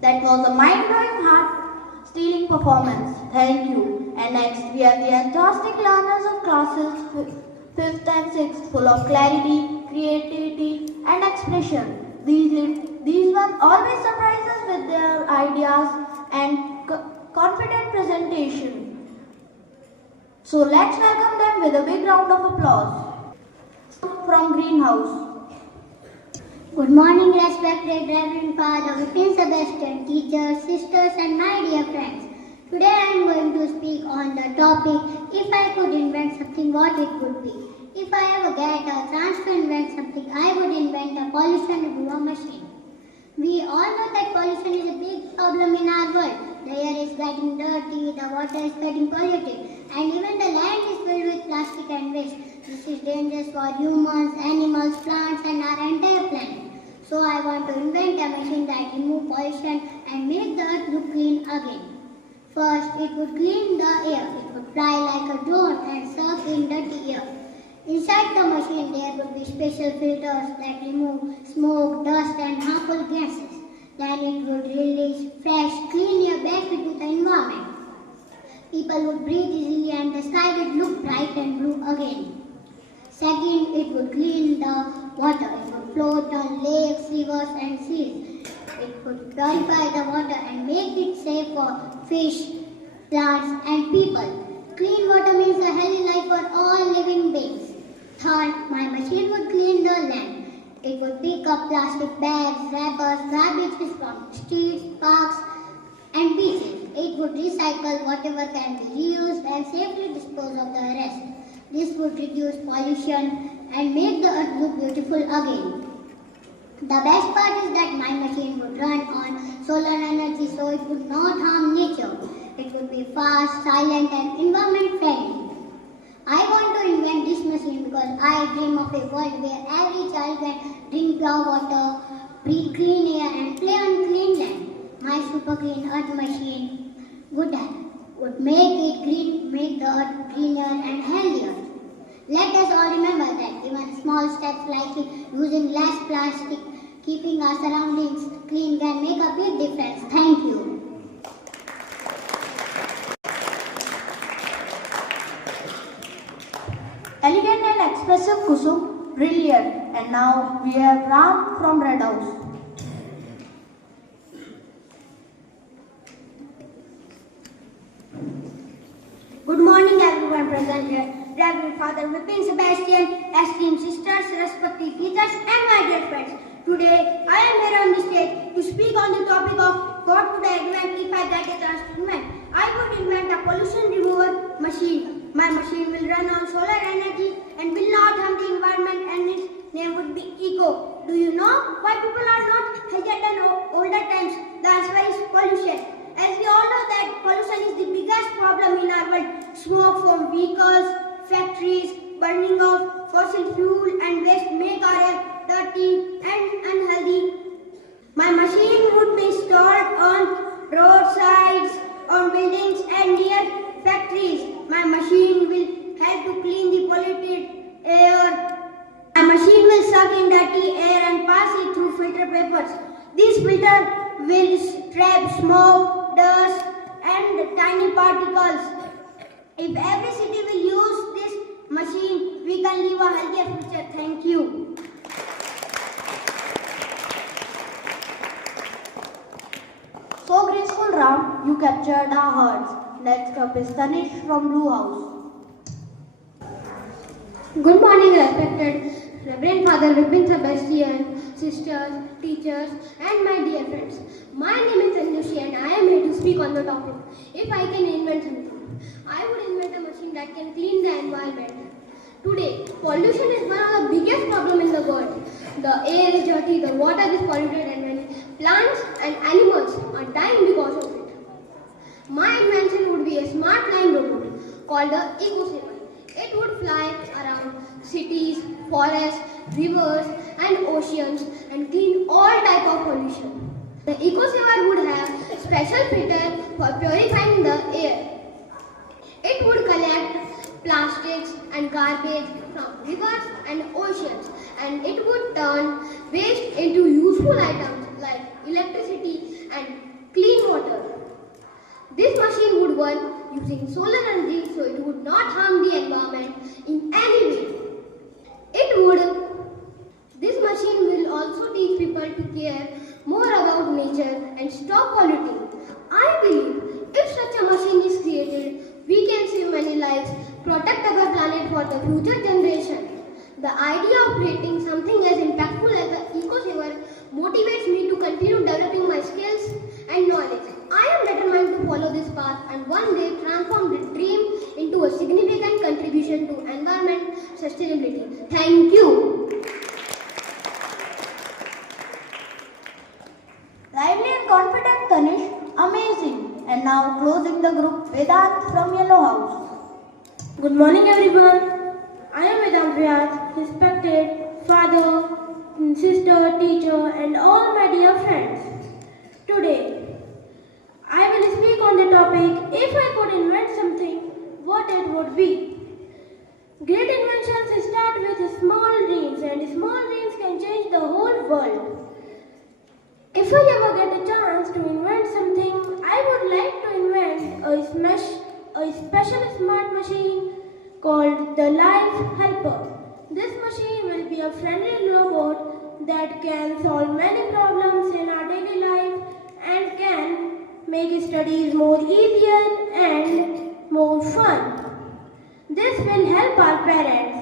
That was a mind-blowing, heart-stealing performance. Thank you. And next, we have the enthusiastic learners of classes 5th and 6th, full of clarity, creativity, and expression. These ones always surprise us with their ideas and confident presentation. So let's welcome them with a big round of applause. From Greenhouse. Good morning, respected Reverend Father, Vipin Sebastian, teachers, sisters, and my dear friends. Today I am going to speak on the topic, if I could invent something, what it would be. If I ever get a chance to invent something, I would invent a pollution removal machine. We all know that pollution is a big problem in our world. The air is getting dirty, the water is getting polluted, and even the land is filled with plastic and waste. This is dangerous for humans, animals, plants, and our entire planet. So I want to invent a machine that removes pollution and make the earth look clean again. First, it would clean the air. It would fly like a drone and suck in dirty air. Inside the machine, there would be special filters that remove smoke, dust, and harmful gases. Then it would release fresh, clean air back into the environment. People would breathe easily and the sky would look bright and blue again. Second, it would clean the water. It would float on lakes, rivers, and seas. It would purify the water and make it safe for fish, plants, and people. Clean water means a healthy life for all living beings. Third, my machine would clean the land. It would pick up plastic bags, wrappers, garbage from streets, parks, and beaches. It would recycle whatever can be reused and safely dispose of the rest. This would reduce pollution and make the earth look beautiful again. The best part is that my machine would run on solar energy so it would not harm nature. It would be fast, silent, and environment friendly. I want to invent this machine because I dream of a world where every child can drink pure water, breathe clean air, and play on clean land. My super clean earth machine would make the earth greener and healthier. Let us all remember that even small steps like using less plastic, keeping our surroundings clean can make a big difference. Thank you. Elegant and expressive Kusum, brilliant. And now we have Ram from Red House. Good morning everyone present here. Reverend Father Vipin Sebastian, esteemed sisters, respected teachers and my dear friends. Today I am here on the stage to speak on the topic of what would I invent if I get a chance to invent. I would invent a pollution removal machine. My machine will run on solar energy and will not harm the environment and its name would be Eco. Do you know why people are not healthier than older times? The answer is pollution. As we all know that pollution is the biggest problem in our world. Smoke from vehicles, factories, burning of fossil fuel and waste make our air dirty and unhealthy. My machine would be stored on roadsides, on buildings and near factories. My machine will help to clean the polluted air. My machine will suck in dirty air and pass it through filter papers. This filter will trap smoke, dust and tiny particles. If every city will use this machine, we can live a healthier future. Thank you. So graceful, Ram, you captured our hearts. Next up is Tanish from Blue House. Good morning, respected Reverend Father Vipin Sebastian, sisters, teachers, and my dear friends. My name is Sanjushi and I am here to speak on the topic. If I can invent something, I would invent a machine that can clean the environment. Today, pollution is one of the biggest problems in the world. The air is dirty, the water is polluted, and many plants and animals are dying because of it. My invention would be a smart flying robot called the EcoSaver. It would fly around cities, forests, rivers, and oceans and clean all type of pollution. The EcoSaver would have special filter for purifying the air. It would collect plastics and garbage from rivers and oceans, and it would turn waste into useful items like electricity and clean water. This machine would work using solar energy so it would not harm the environment in any way. This machine will also teach people to care more about nature and stop polluting. I believe if such a machine is created, we can save many lives, protect our planet for the future generation. The idea of creating something as impactful as the EcoSaver motivates me to continue developing my skills and knowledge. I am determined to follow this path and one day transform the dream into a significant contribution to environment sustainability. Thank you. Lively and confident Tanish, amazing. And now closing the group, Vedant from Yellow House. Good morning everyone. I am Vedant Vyas, respected father, sister, teacher and all my dear friends. Today, I will speak on the topic what it would be. Great inventions start with small dreams, and small dreams can change the whole world. If I ever get a chance to invent something, I would like to invent a special smart machine called the Life Helper. This machine will be a friendly robot that can solve many problems in our daily life and can make studies more easier and more fun. This will help our parents.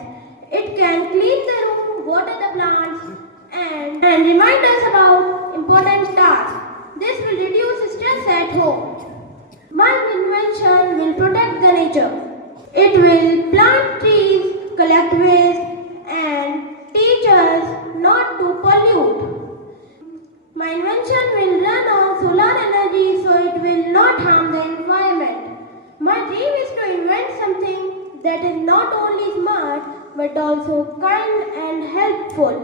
It can clean the room, water the plants, and remind us about important tasks. This will reduce stress at home. My invention will protect the nature. It will plant trees, collect waste, and teach us not to pollute. My invention will run on solar energy so it will not harm the environment. My dream is to invent something that is not only smart but also kind and helpful.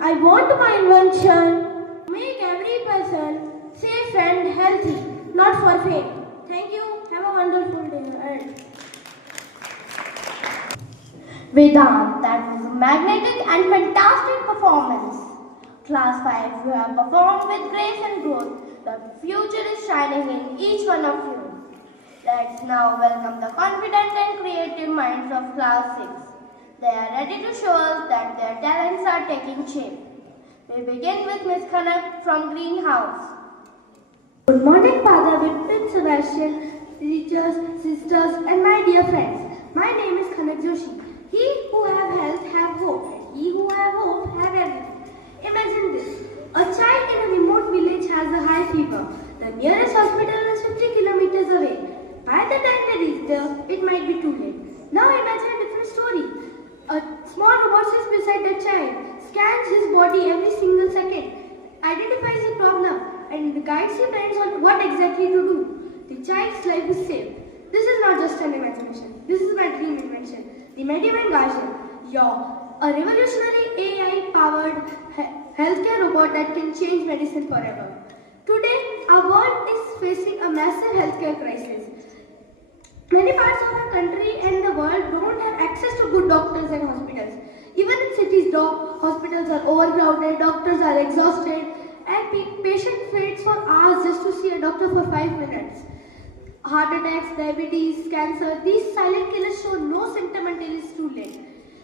I want my invention to make every person safe and healthy, not for fame. Thank you. Have a wonderful day ahead. Vedant, that was a magnetic and fantastic performance. Class 5, you have performed with grace and growth. The future is shining in each one of you. Let's now welcome the confident and creative minds of Class 6. They are ready to show us that their talents are taking shape. We begin with Miss Khanak from Greenhouse. Good morning, Father Vipin Sebastian, teachers, sisters, and my dear friends. My name is Khanak Joshi. He who have health have hope, and he who have hope have everything. Imagine this. A child in a remote village has a high fever. The nearest hospital is 50 kilometers away. By the time they reach there, it might be too late. Now imagine a different story. A small robot sits beside the child, scans his body every single second, identifies the problem, and guides him parents on what exactly to do. The child's life is saved. This is not just an imagination. This is my dream invention. The Mediman Guardian, a revolutionary AI-powered healthcare robot that can change medicine forever. Today, our world is facing a massive healthcare crisis. Many parts of our country and the world don't have access to good doctors and hospitals. Even in cities, hospitals are overcrowded, doctors are exhausted, and patient waits for hours just to see a doctor for 5 minutes. Heart attacks, diabetes, cancer, these silent killers show no symptom until it's too late.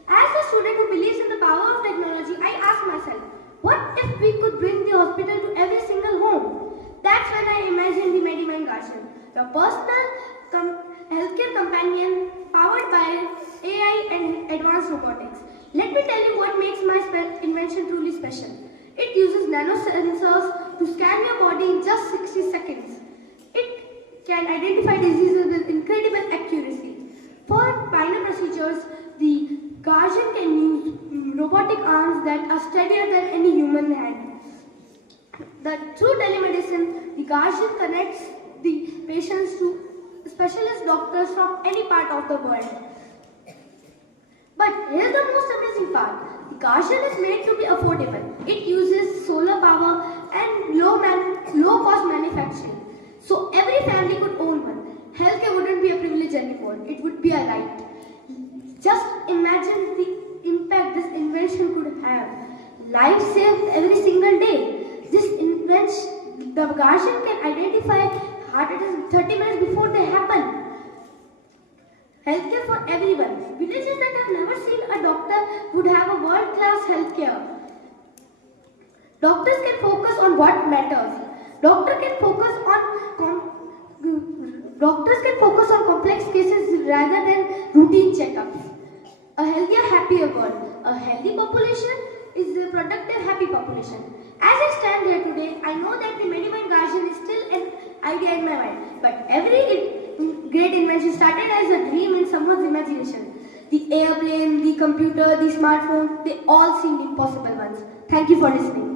As a student who believes in the power of technology, I ask myself, what if we could bring the hospital to every single home? That's when I imagined the Mediman Guardian, the personal healthcare companion powered by AI and advanced robotics. Let me tell you what makes my invention truly special. It uses nanosensors to scan your body in just 60 seconds. It can identify diseases with incredible accuracy. For minor procedures, the Guardian can use robotic arms that are steadier than any human hand. Through telemedicine, the Guardian connects the patients to specialist doctors from any part of the world. But here's the most amazing part. The Guardian is made to be affordable. It uses solar power and low-cost manufacturing. So every family could own one. Healthcare wouldn't be a privilege anymore. It would be a right. Just imagine the impact this invention could have. Lives saved every single day. This invention, the Guardian can identify heart attacks 30 minutes before they happen. Healthcare for everyone. Villages that have never seen a doctor would have a world-class healthcare. Doctors can focus on what matters. Doctors can focus on complex cases rather than routine checkups. A healthier, happier world. A healthy population is a productive, happy population. As I stand here today, I know that the Mediman Guardian is still an idea in my mind. But every great invention started as a dream in someone's imagination. The airplane, the computer, the smartphone, they all seemed impossible ones. Thank you for listening.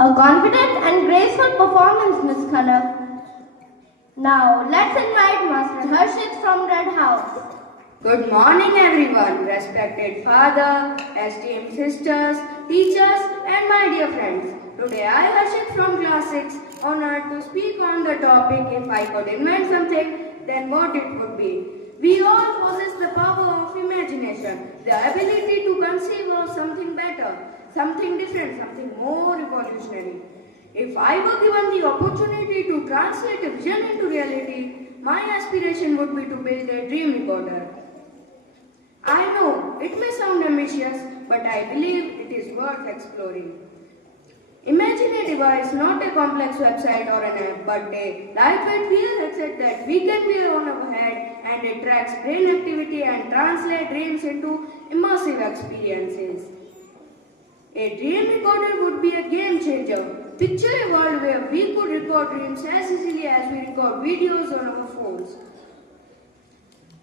A confident and graceful performance, Miss Khanak. Now, let's invite Master Harshit from Red House. Good morning, everyone. Respected father, esteemed sisters, teachers, and my dear friends. Today, I, Harshit from Class 6, honored to speak on the topic. If I could invent something, then what it would be. We all possess the power of imagination, the ability to conceive of something better, something different, something more revolutionary. If I were given the opportunity to translate a vision into reality, my aspiration would be to build a dream recorder. I know it may sound ambitious, but I believe it is worth exploring. Imagine a device, not a complex website or an app, but a lightweight VR headset that we can wear on our head, and it tracks brain activity and translates dreams into immersive experiences. A dream recorder would be a game changer. Picture a world where we could record dreams as easily as we record videos on our phones.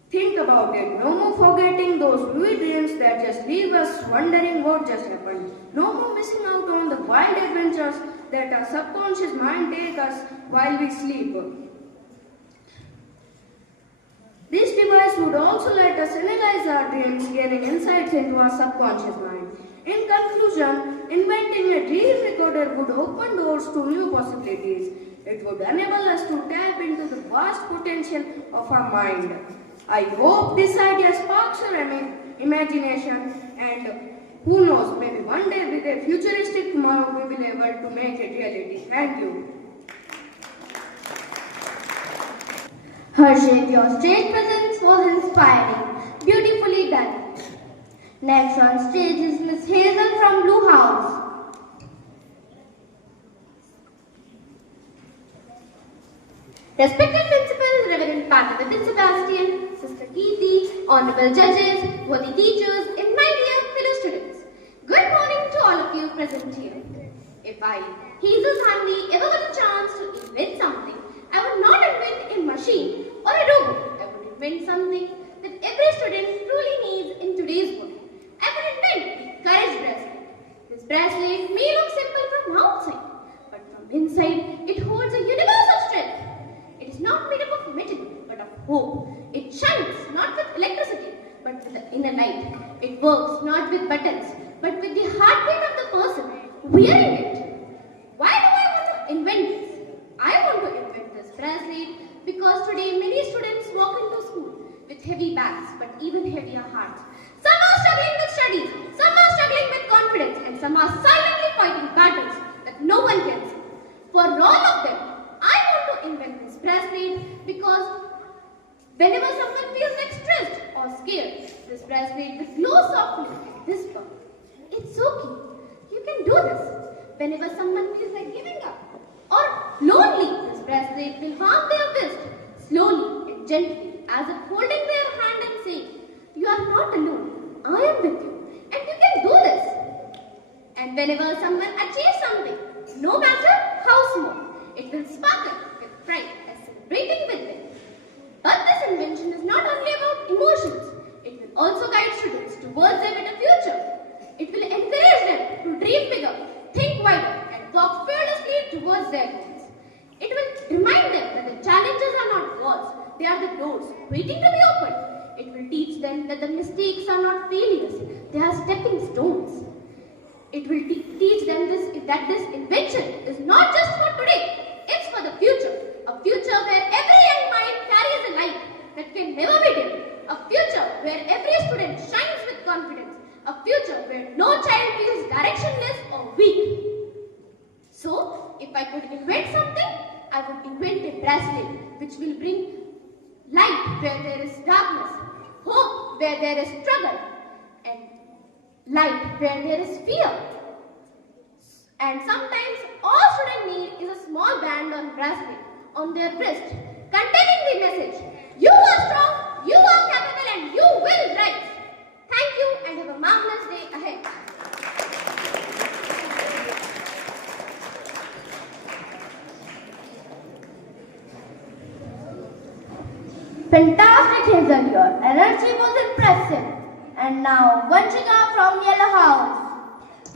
Think about it. No more forgetting those vivid dreams that just leave us wondering what just happened. No more missing out on the wild adventures that our subconscious mind takes us while we sleep. This device would also let us analyze our dreams, gaining insights into our subconscious mind. In conclusion, inventing a dream recorder would open doors to new possibilities. It would enable us to tap into the vast potential of our mind. I hope this idea sparks your imagination, and who knows, maybe one day with a futuristic tomorrow we will be able to make it reality. Thank you. Harshit, your stage presence was inspiring. Beautifully done. Next on stage is Miss Hazel from Blue House. Respected Principal, Reverend Father Vipin Sebastian, Sister Geeti, Honorable Judges, worthy teachers, and my dear fellow students. Good morning to all of you present here. If I, Hazel Hanley, ever got a chance to invent something, I would not invent a machine or a robot. I would invent something that every student truly needs in today's world. I would invent the courage bracelet. This bracelet may look simple from outside, but from inside it holds a universal strength. It is not made up of metal, but of hope. It shines not with electricity, but with the inner light. It works not with buttons, but with the heartbeat of the person wearing it. Why do I want to invent this? I want to invent this bracelet because today many students walk into school with heavy bags, but even heavier hearts. Some are struggling with studies, some are struggling with confidence, and some are silently fighting battles that no one can see. For all of them, I want to invent this bracelet because whenever someone feels like stressed or scared, this bracelet will glow softly and whisper, "It's okay, you can do this." Whenever someone feels like giving up or lonely, this bracelet will warm their wrist slowly and gently as if holding their hand and saying, "You are not alone, I am with you and you can do this." And whenever someone achieves something, no matter how small, it will sparkle with pride as celebrating with them. But this invention is not only about emotions, it will also guide students towards a better future. It will encourage them to dream bigger, think wider, and walk fearlessly towards their goals. It will remind them that the challenges are not walls, they are the doors waiting to be opened. It will teach them that the mistakes are not failures, they are stepping stones. It will teach them that this invention is not just for today, it's for the future. A future where every young mind carries a light that can never be dim. A future where every student shines with confidence. A future where no child feels directionless or weak. So, if I could invent something, I would invent a bracelet which will bring light where there is darkness, hope where there is struggle, and light where there is fear. And sometimes all students need is a small band or bracelet on their wrist containing the message, "You are strong, you are capable, and you will rise." Thank you and have a marvelous day ahead. Fantastic, Hazel. Your energy was impressive. And now, Vanchika from Yellow House.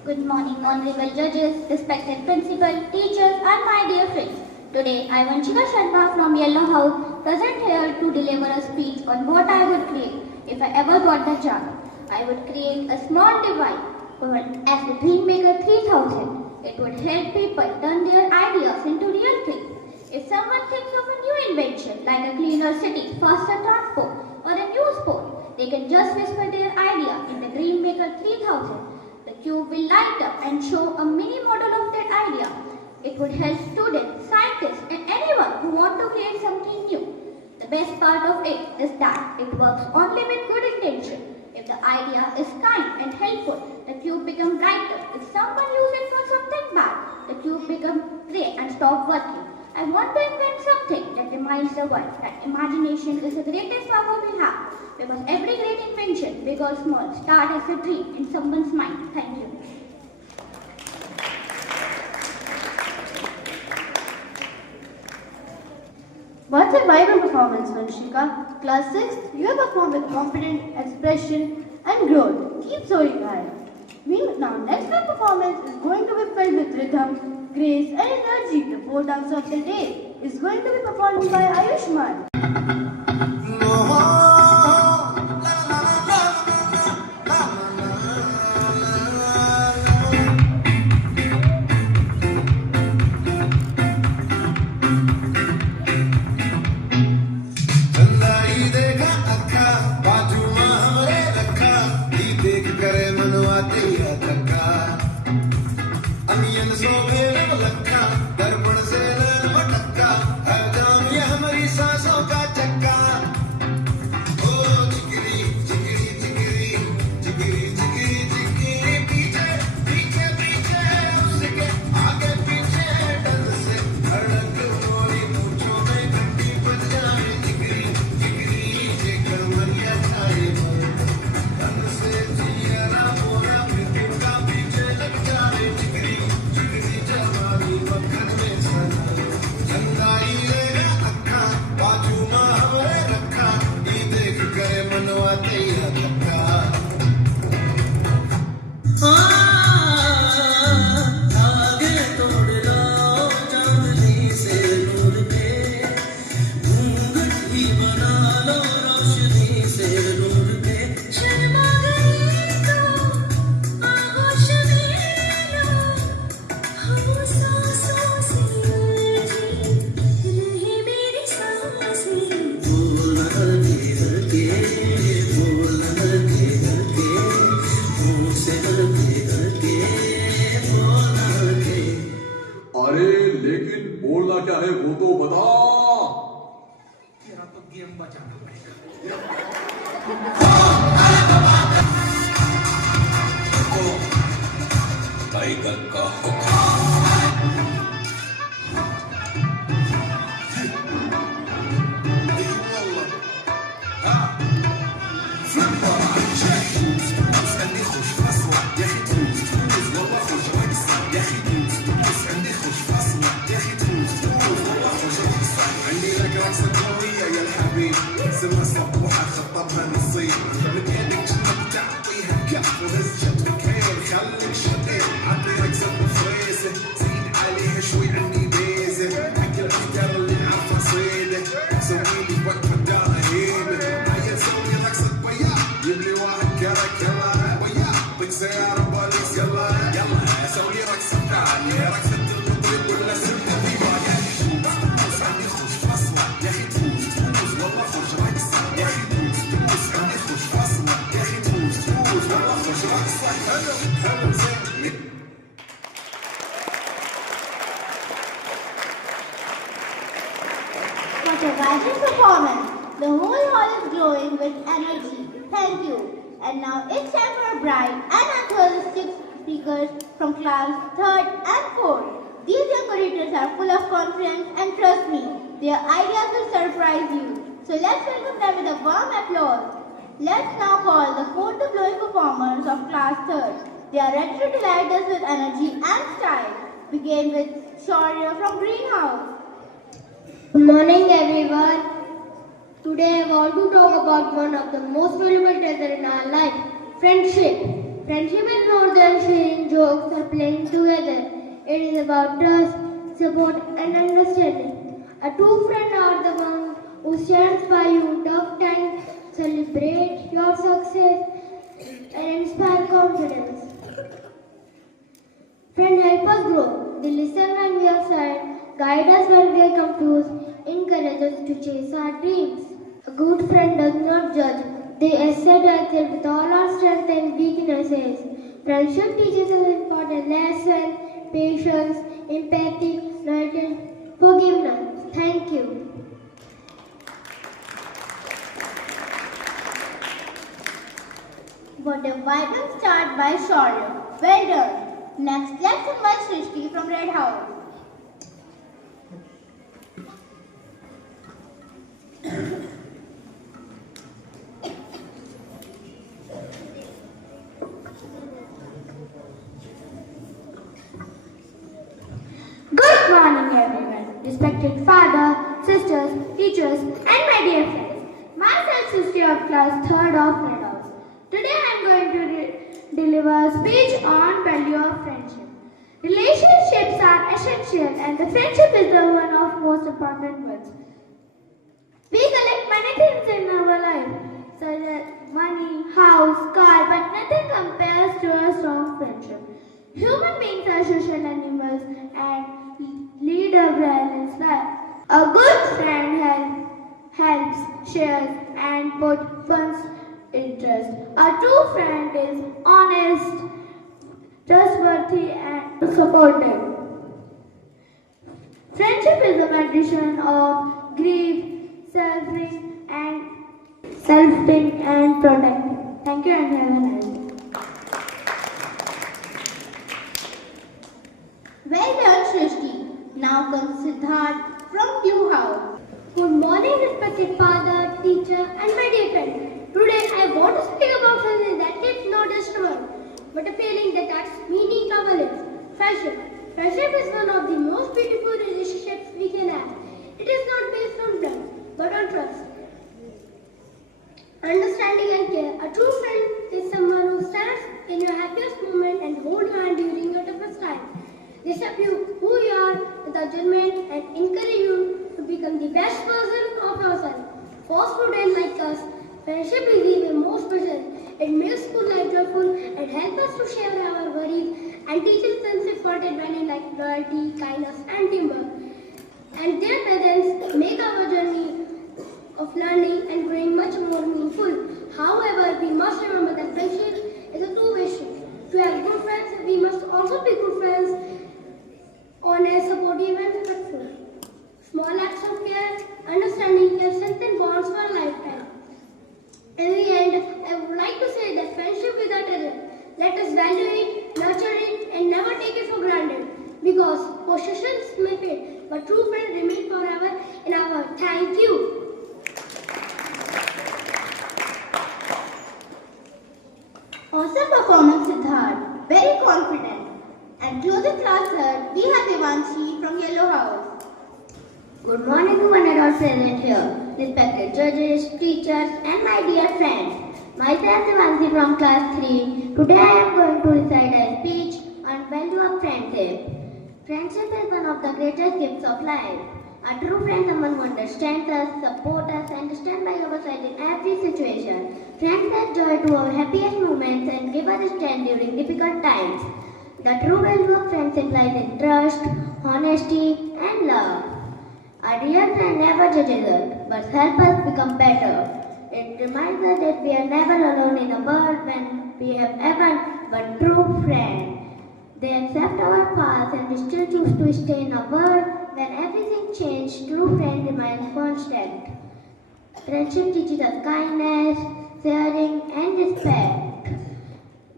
Good morning, honorable judges, respected principal, teachers, and my dear friends. Today, I, Vanchika Sharma from Yellow House, present here to deliver a speech on what I would create if I ever got the chance. I would create a small device called as the Dreammaker 3000. It would help people turn their ideas into real things. If someone thinks of a new invention like a cleaner city, faster transport, or a new sport, they can just whisper their idea in the Dream Maker 3000. The cube will light up and show a mini model of that idea. It would help students, scientists, and anyone who want to create something new. The best part of it is that it works only with good intention. If the idea is kind and helpful, the cube becomes brighter. If someone uses it for something bad, the cube becomes grey and stops working. I want to invent something that reminds the world that imagination is the greatest power we have. Because every great invention, big or small, starts as a dream in someone's mind. Thank you. What's a vibrant performance, Vanshika? Class 6, you have performed with confidence, expression, and growth. Keep soaring high. Now, next week's performance is going to be filled with rhythm, grace, and energy. The fourth dancer of the day is going to be performed by Ayushman. Such a vibrant performance. The whole hall is glowing with energy. Thank you. And now it's time for a bright and enthusiastic speakers from class 3rd and 4th. These young creators are full of confidence and trust me, their ideas will surprise you. So let's welcome them with a warm applause. Let's now call the 4th glowing performers of class 3rd. They are ready to delight us with energy and style. Begin with Shaurya from Greenhouse. Good morning everyone. Today I want to talk about one of the most valuable treasures in our life, friendship. Friendship is more than sharing jokes or playing together. It is about trust, support and understanding. A true friend are the ones who stands by you in tough times, celebrate your success and inspire confidence. Friends help us grow. They listen when we are sad, guide us when we are confused, encourage us to chase our dreams. A good friend does not judge. They accept us with all our strengths and weaknesses. Friendship teaches us important lessons, patience, empathy, loyalty, forgiveness. Thank you. What a vibrant start by Shaurya. Well done. Next, let's invite Srishti from Red House. Good morning, everyone. Respected father, sisters, teachers, and my dear friends. Myself, Srishti of class 3rd of Red House. Today I am going to deliver a speech on value of friendship. Relationships are essential and the friendship is the one of most important ones. We collect many things in our life, such as money, house, car, but nothing compares to a strong friendship. Human beings are social animals and lead a balanced life. A good friend helps, shares, and puts one's interest. A true friend is honest, trustworthy, and supportive. Friendship is a medicine of grief, self-being, and protecting. Thank you and have a nice day. Well done, Srishti. Now comes Siddharth from Q House. Good morning, respected father, teacher, and my dear friends. Today I want to speak about something that is not just a word, but a feeling that adds meaning to our lives. Friendship. Friendship is one of the most beautiful relationships we can have. It is not based on blood, but on trust, understanding, and care. A true friend is someone who stands in your happiest moment and holds your hand during your toughest time. They accept you who you are without judgment and encourage you to become the best version of yourself. For students like us, friendship is even more special. It makes school life joyful and helps us to share our worries and teaches us important values like loyalty, kindness, and teamwork. And their presence make our journey of learning and growing much more meaningful. However, we must remember that friendship is a two-way street. To have good friends, we must also be good friends, honest, supportive, and respectful. Small acts of care, understanding can strengthen bonds for a lifetime. In the end, I would like to say that friendship is a treasure. Let us value it, nurture it, and never take it for granted. Because possessions may fade, but true friends remain forever in our heart. Thank you. Awesome performance, Siddharth. Very confident. And closing class third, we have Devanshi from Yellow House. Good morning to one and all present here, respected judges, teachers, and my dear friends. Myself Devanshi from class 3. Today I am going to recite a speech on value of friendship. Friendship is one of the greatest gifts of life. A true friend is someone who understands us, supports us, and stands by our side in every situation. Friends add joy to our happiest moments and give us strength during difficult times. The true value of friendship lies in trust, honesty, and love. A real friend never judges us, but helps us become better. It reminds us that we are never alone in the world when we have ever but true friends. They accept our past and still choose to stay in a world when everything changed. True friend remains constant. Friendship teaches us kindness, sharing, and respect.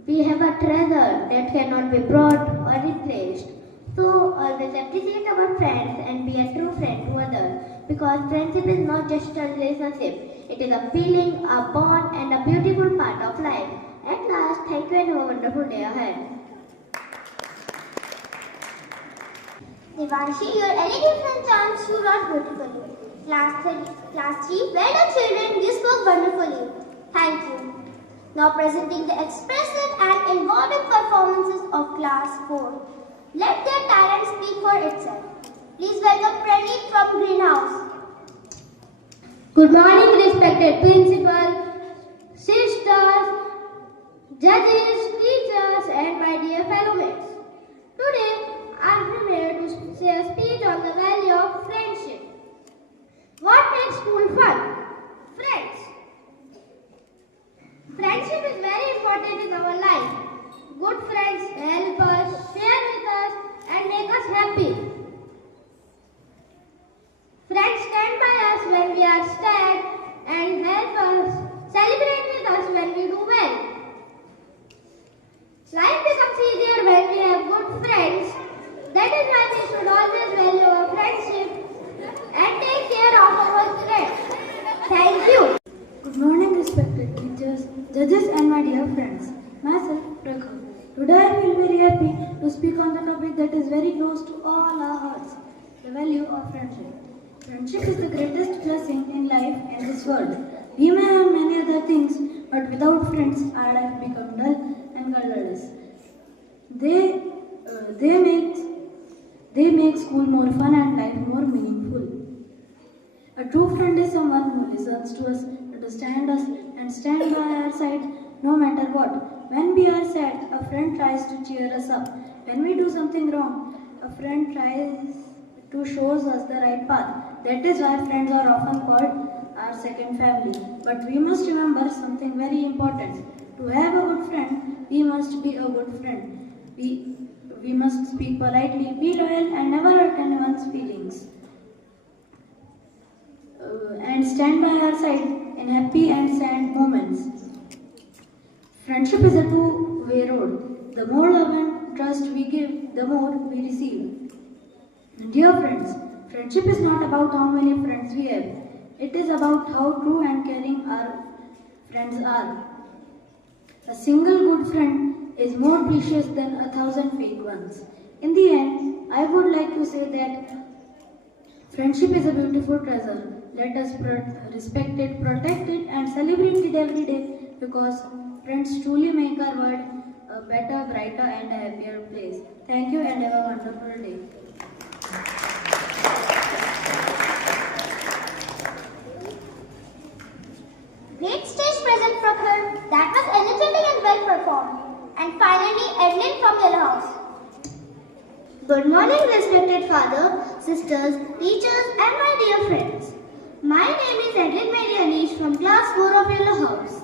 We have a treasure that cannot be brought or replaced. So always appreciate our friends and be a true friend to others. Because friendship is not just a relationship. It is a feeling, a bond, and a beautiful part of life. At last, thank you and have a wonderful day ahead. Devanshi, your elegance and charm stood out beautifully. Class 3, well done children, you spoke wonderfully. Thank you. Now presenting the expressive and involving performances of Class 4. Let their talent speak for itself. Please welcome Praneet from Greenhouse. Good morning, respected principal, sisters, judges, teachers, and my dear fellow mates. Today say a speech on the value of friendship. What makes school fun? Friends. Friendship is very important in our life. Good friends help us, share with us, and make us happy. Friends stand by us when we are sad and help us, celebrate with us when we do well. Life becomes easier when we have good friends. That is why we should always value our friendship and take care of our friends. Thank you. Good morning, respected teachers, judges, and my dear friends. Myself, Prakha. Today I feel very happy to speak on the topic that is very close to all our hearts, the value of friendship. Friendship is the greatest blessing in life in this world. We may have many other things, but without friends, our life becomes dull and colorless. They make school more fun and life more meaningful. A true friend is someone who listens to us, understands us, and stands by our side no matter what. When we are sad, a friend tries to cheer us up. When we do something wrong, a friend tries to show us the right path. That is why friends are often called our second family. But we must remember something very important. To have a good friend, we must be a good friend. We must speak politely, be loyal, and never hurt anyone's feelings. And stand by our side in happy and sad moments. Friendship is a two-way road. The more love and trust we give, the more we receive. Dear friends, friendship is not about how many friends we have. It is about how true and caring our friends are. A single good friend is more precious than 1,000 fake ones. In the end, I would like to say that friendship is a beautiful treasure. Let us respect it, protect it, and celebrate it every day, because friends truly make our world a better, brighter, and a happier place. Thank you and have a wonderful day. Great stage present, Prakhar. That was energetic and well performed. And finally, Evelyn from Hill House. Good morning, respected father, sisters, teachers, and my dear friends. My name is Edwin Marianish from class 4 of Yellow House.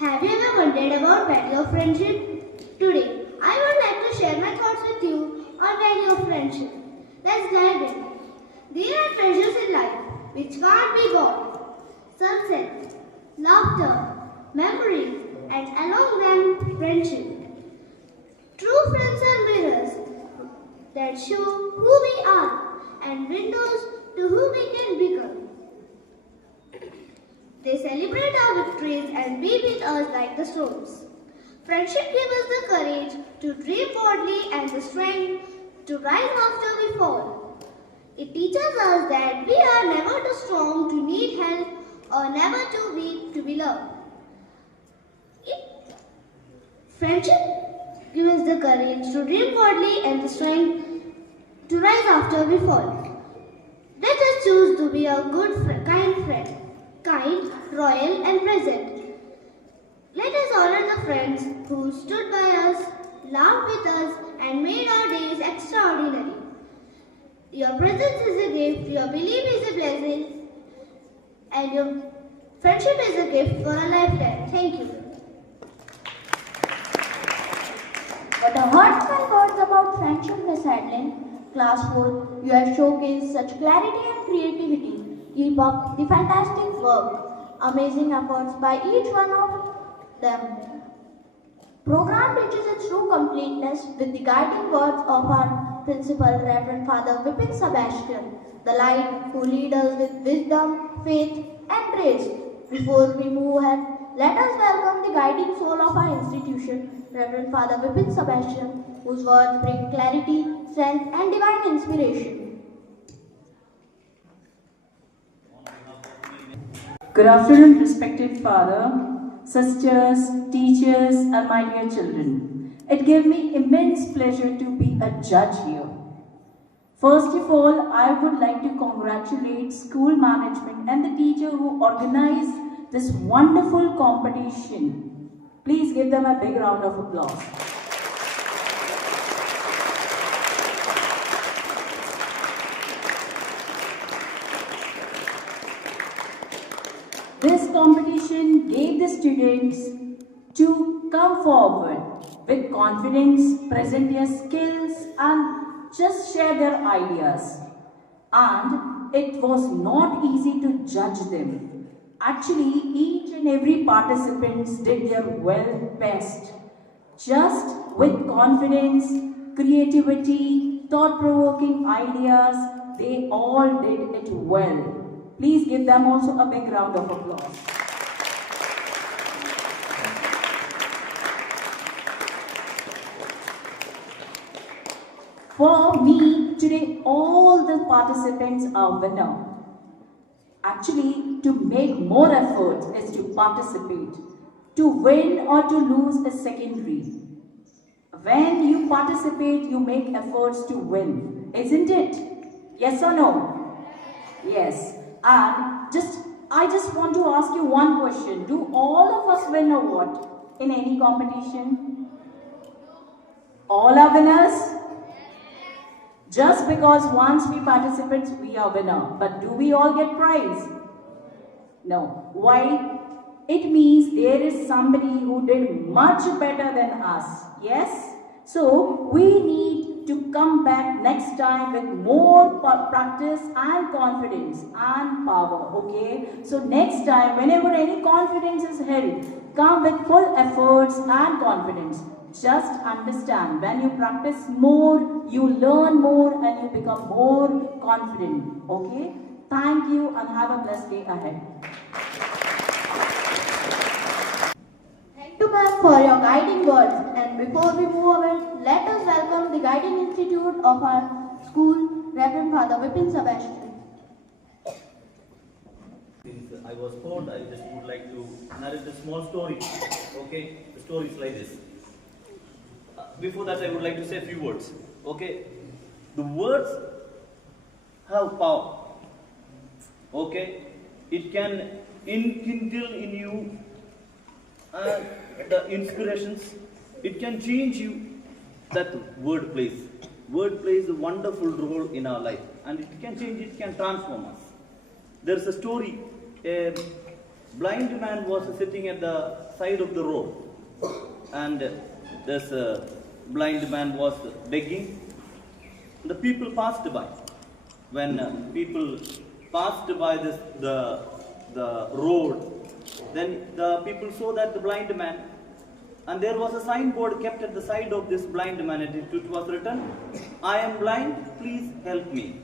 Have you ever wondered about value of friendship? Today, I would like to share my thoughts with you on value of friendship. Let's dive in. There are treasures in life which can't be bought. Sunsets, laughter, memories, and along them, friendship. True friends are mirrors that show who we are and windows to who we can become. They celebrate our victories and be with us like the storms. Friendship gives us the courage to dream boldly and the strength to rise after we fall. It teaches us that we are never too strong to need help or never too weak to be loved. Friendship gives us the courage to dream boldly and the strength to rise after we fall. Let us choose to be a good, kind friend, kind, royal, and present. Let us honor the friends who stood by us, laughed with us, and made our days extraordinary. Your presence is a gift, your belief is a blessing, and your friendship is a gift for a lifetime. Thank you. What a heartfelt words about friendship, Miss Adlin. Class 4, you have showcased such clarity and creativity. Keep up the fantastic work. Amazing efforts by each one of them. Program reaches its true completeness with the guiding words of our principal, Reverend Father Vipin Sebastian, the light who leads us with wisdom, faith, and grace. Before we move ahead, let us welcome the guiding soul of our institution, Reverend Father Vipin Sebastian, whose words bring clarity, strength, and divine inspiration. Good afternoon, respected Father, sisters, teachers, and my dear children. It gave me immense pleasure to be a judge here. First of all, I would like to congratulate school management and the teacher who organized this wonderful competition. Please give them a big round of applause. This competition gave the students to come forward with confidence, present their skills and just share their ideas. And it was not easy to judge them. Actually, each and every participant did their well best. Just with confidence, creativity, thought-provoking ideas, they all did it well. Please give them also a big round of applause. For me, today all the participants are winners. Actually, to make more effort is to participate. To win or to lose is secondary. When you participate, you make efforts to win, isn't it? Yes or no? Yes. And I just want to ask you one question. Do all of us win or what in any competition? All are winners? Just because once we participate, we are winner. But do we all get prize? No. Why? It means there is somebody who did much better than us. Yes? So we need to come back next time with more practice and confidence and power. Okay? So next time, whenever any confidence is held, come with full efforts and confidence. Just understand, when you practice more, you learn more and you become more confident. Okay? Thank you and have a blessed day ahead. Thank you, ma'am, for your guiding words. And before we move ahead, let us welcome the guiding institute of our school, Reverend Father Vipin Sebastian. Since I was told, I just would like to narrate a small story. Okay? The story is like this. Before that, I would like to say a few words. Okay? The words have power. Okay? It can enkindle in you the inspirations. It can change you. That word plays. Word plays a wonderful role in our life. And it can change, it can transform us. There's a story. A blind man was sitting at the side of the road. And there's a blind man was begging. The people passed by. When people passed by the road, then the people saw that the blind man, and there was a signboard kept at the side of this blind man, and it was written, "I am blind, please help me.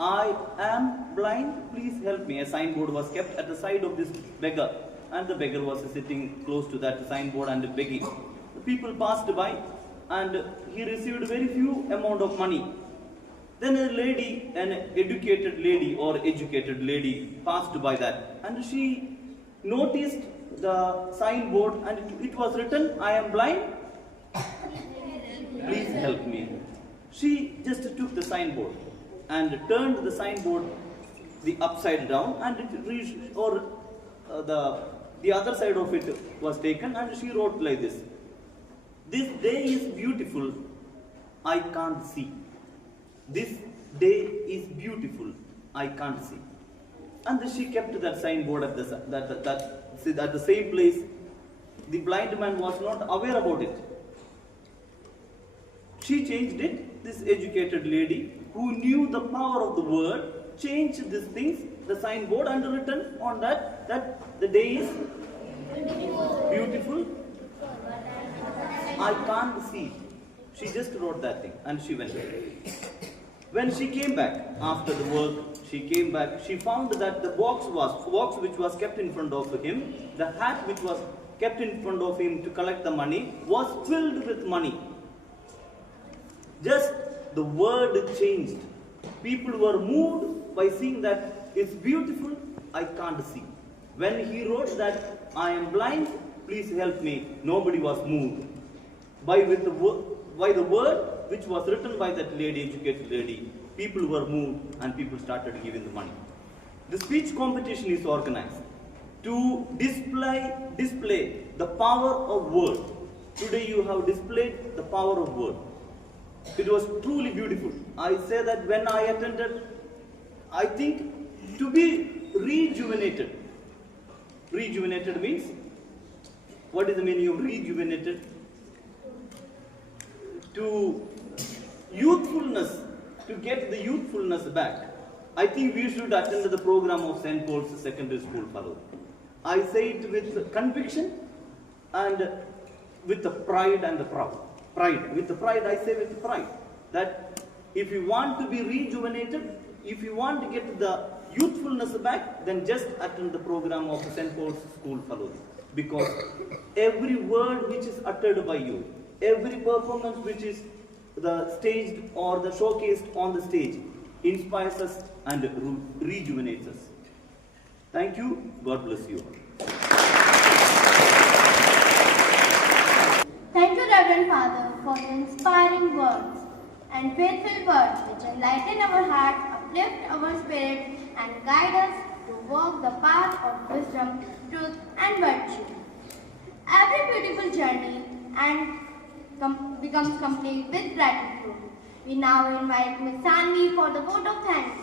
I am blind, please help me." A signboard was kept at the side of this beggar, and the beggar was sitting close to that signboard and begging. The people passed by, and he received very few amount of money. Then a lady, an educated lady passed by that, and she noticed the signboard, and it was written, "I am blind, please help me." She just took the signboard and turned the signboard the upside down, and it reached, or the other side of it was taken, and she wrote like this: "This day is beautiful, I can't see. This day is beautiful, I can't see." And she kept that signboard at the same place. The blind man was not aware about it. She changed it. This educated lady who knew the power of the word changed these things, the signboard, and written on that the day is beautiful, I can't see. She just wrote that thing and she went. When she came back after the work, she found that the box which was kept in front of him, the hat which was kept in front of him to collect the money, was filled with money. Just the word changed. People were moved by seeing that it's beautiful, I can't see. When he wrote that, "I am blind, please help me," nobody was moved. By the word which was written by that lady, educated lady, people were moved and people started giving the money. The speech competition is organized to display the power of word. Today you have displayed the power of word. It was truly beautiful. I say that when I attended, I think to be rejuvenated, Rejuvenated means, what is the meaning of rejuvenated? To youthfulness, to get the youthfulness back. I think we should attend the program of St. Paul's Secondary School, Phalodi. I say it with conviction and with the pride and the proud. Pride. With the pride, I say with the pride. That if you want to be rejuvenated, if you want to get the youthfulness back, then just attend the program of St. Paul's School, Phalodi. Because every word which is uttered by you, every performance which is the staged or the showcased on the stage, inspires us and rejuvenates us. Thank you. God bless you all. Thank you, Reverend Father, for the inspiring words and faithful words which enlighten our hearts, uplift our spirit, and guide us to walk the path of wisdom, truth, and virtue. Every beautiful journey becomes complete with gratitude. We now invite Ms. Sanvi for the vote of thanks.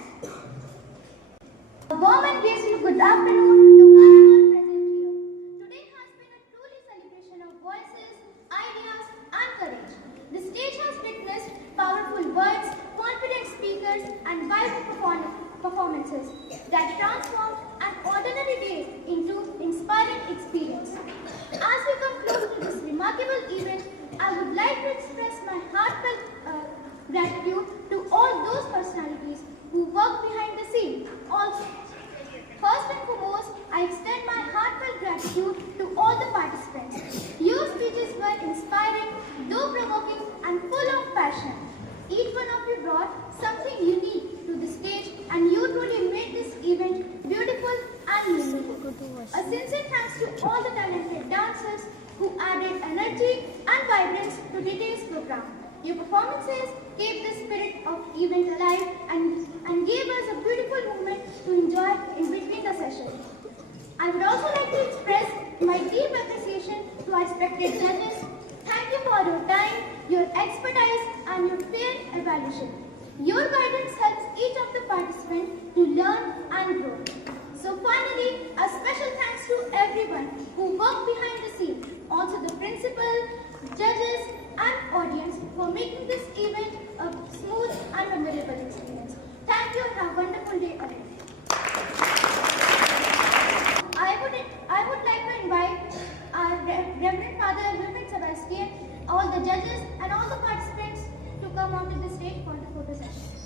A warm and graceful good afternoon to everyone present here. Today has been a truly celebration of voices, ideas, and courage. The stage has witnessed powerful words, confident speakers, and vibrant performances that transformed an ordinary day into inspiring experience. As we come close to this remarkable event, I would like to express my heartfelt gratitude to all those personalities who work behind the scene. Also, first and foremost, I extend my heartfelt gratitude to all the participants. Your speeches were inspiring, thought-provoking, and full of passion. Each one of you brought something unique to the stage, and you truly made this event beautiful and meaningful. A sincere thanks to all the talented dancers who added energy and vibrance to today's program. Your performances kept the spirit of event alive and gave us a beautiful moment to enjoy in between the sessions. I would also like to express my deep appreciation to our respected judges. Thank you for your time, your expertise, and your fair evaluation. Your guidance helps each of the participants to learn and grow. So finally, a special thanks to everyone who worked behind the scenes, also the principal, judges, and audience for making this event a smooth and memorable experience. Thank you and have a wonderful day ahead. I would like to invite our Reverend Father Wilfred Sebastian, all the judges and all the participants to come onto the stage for the photo session.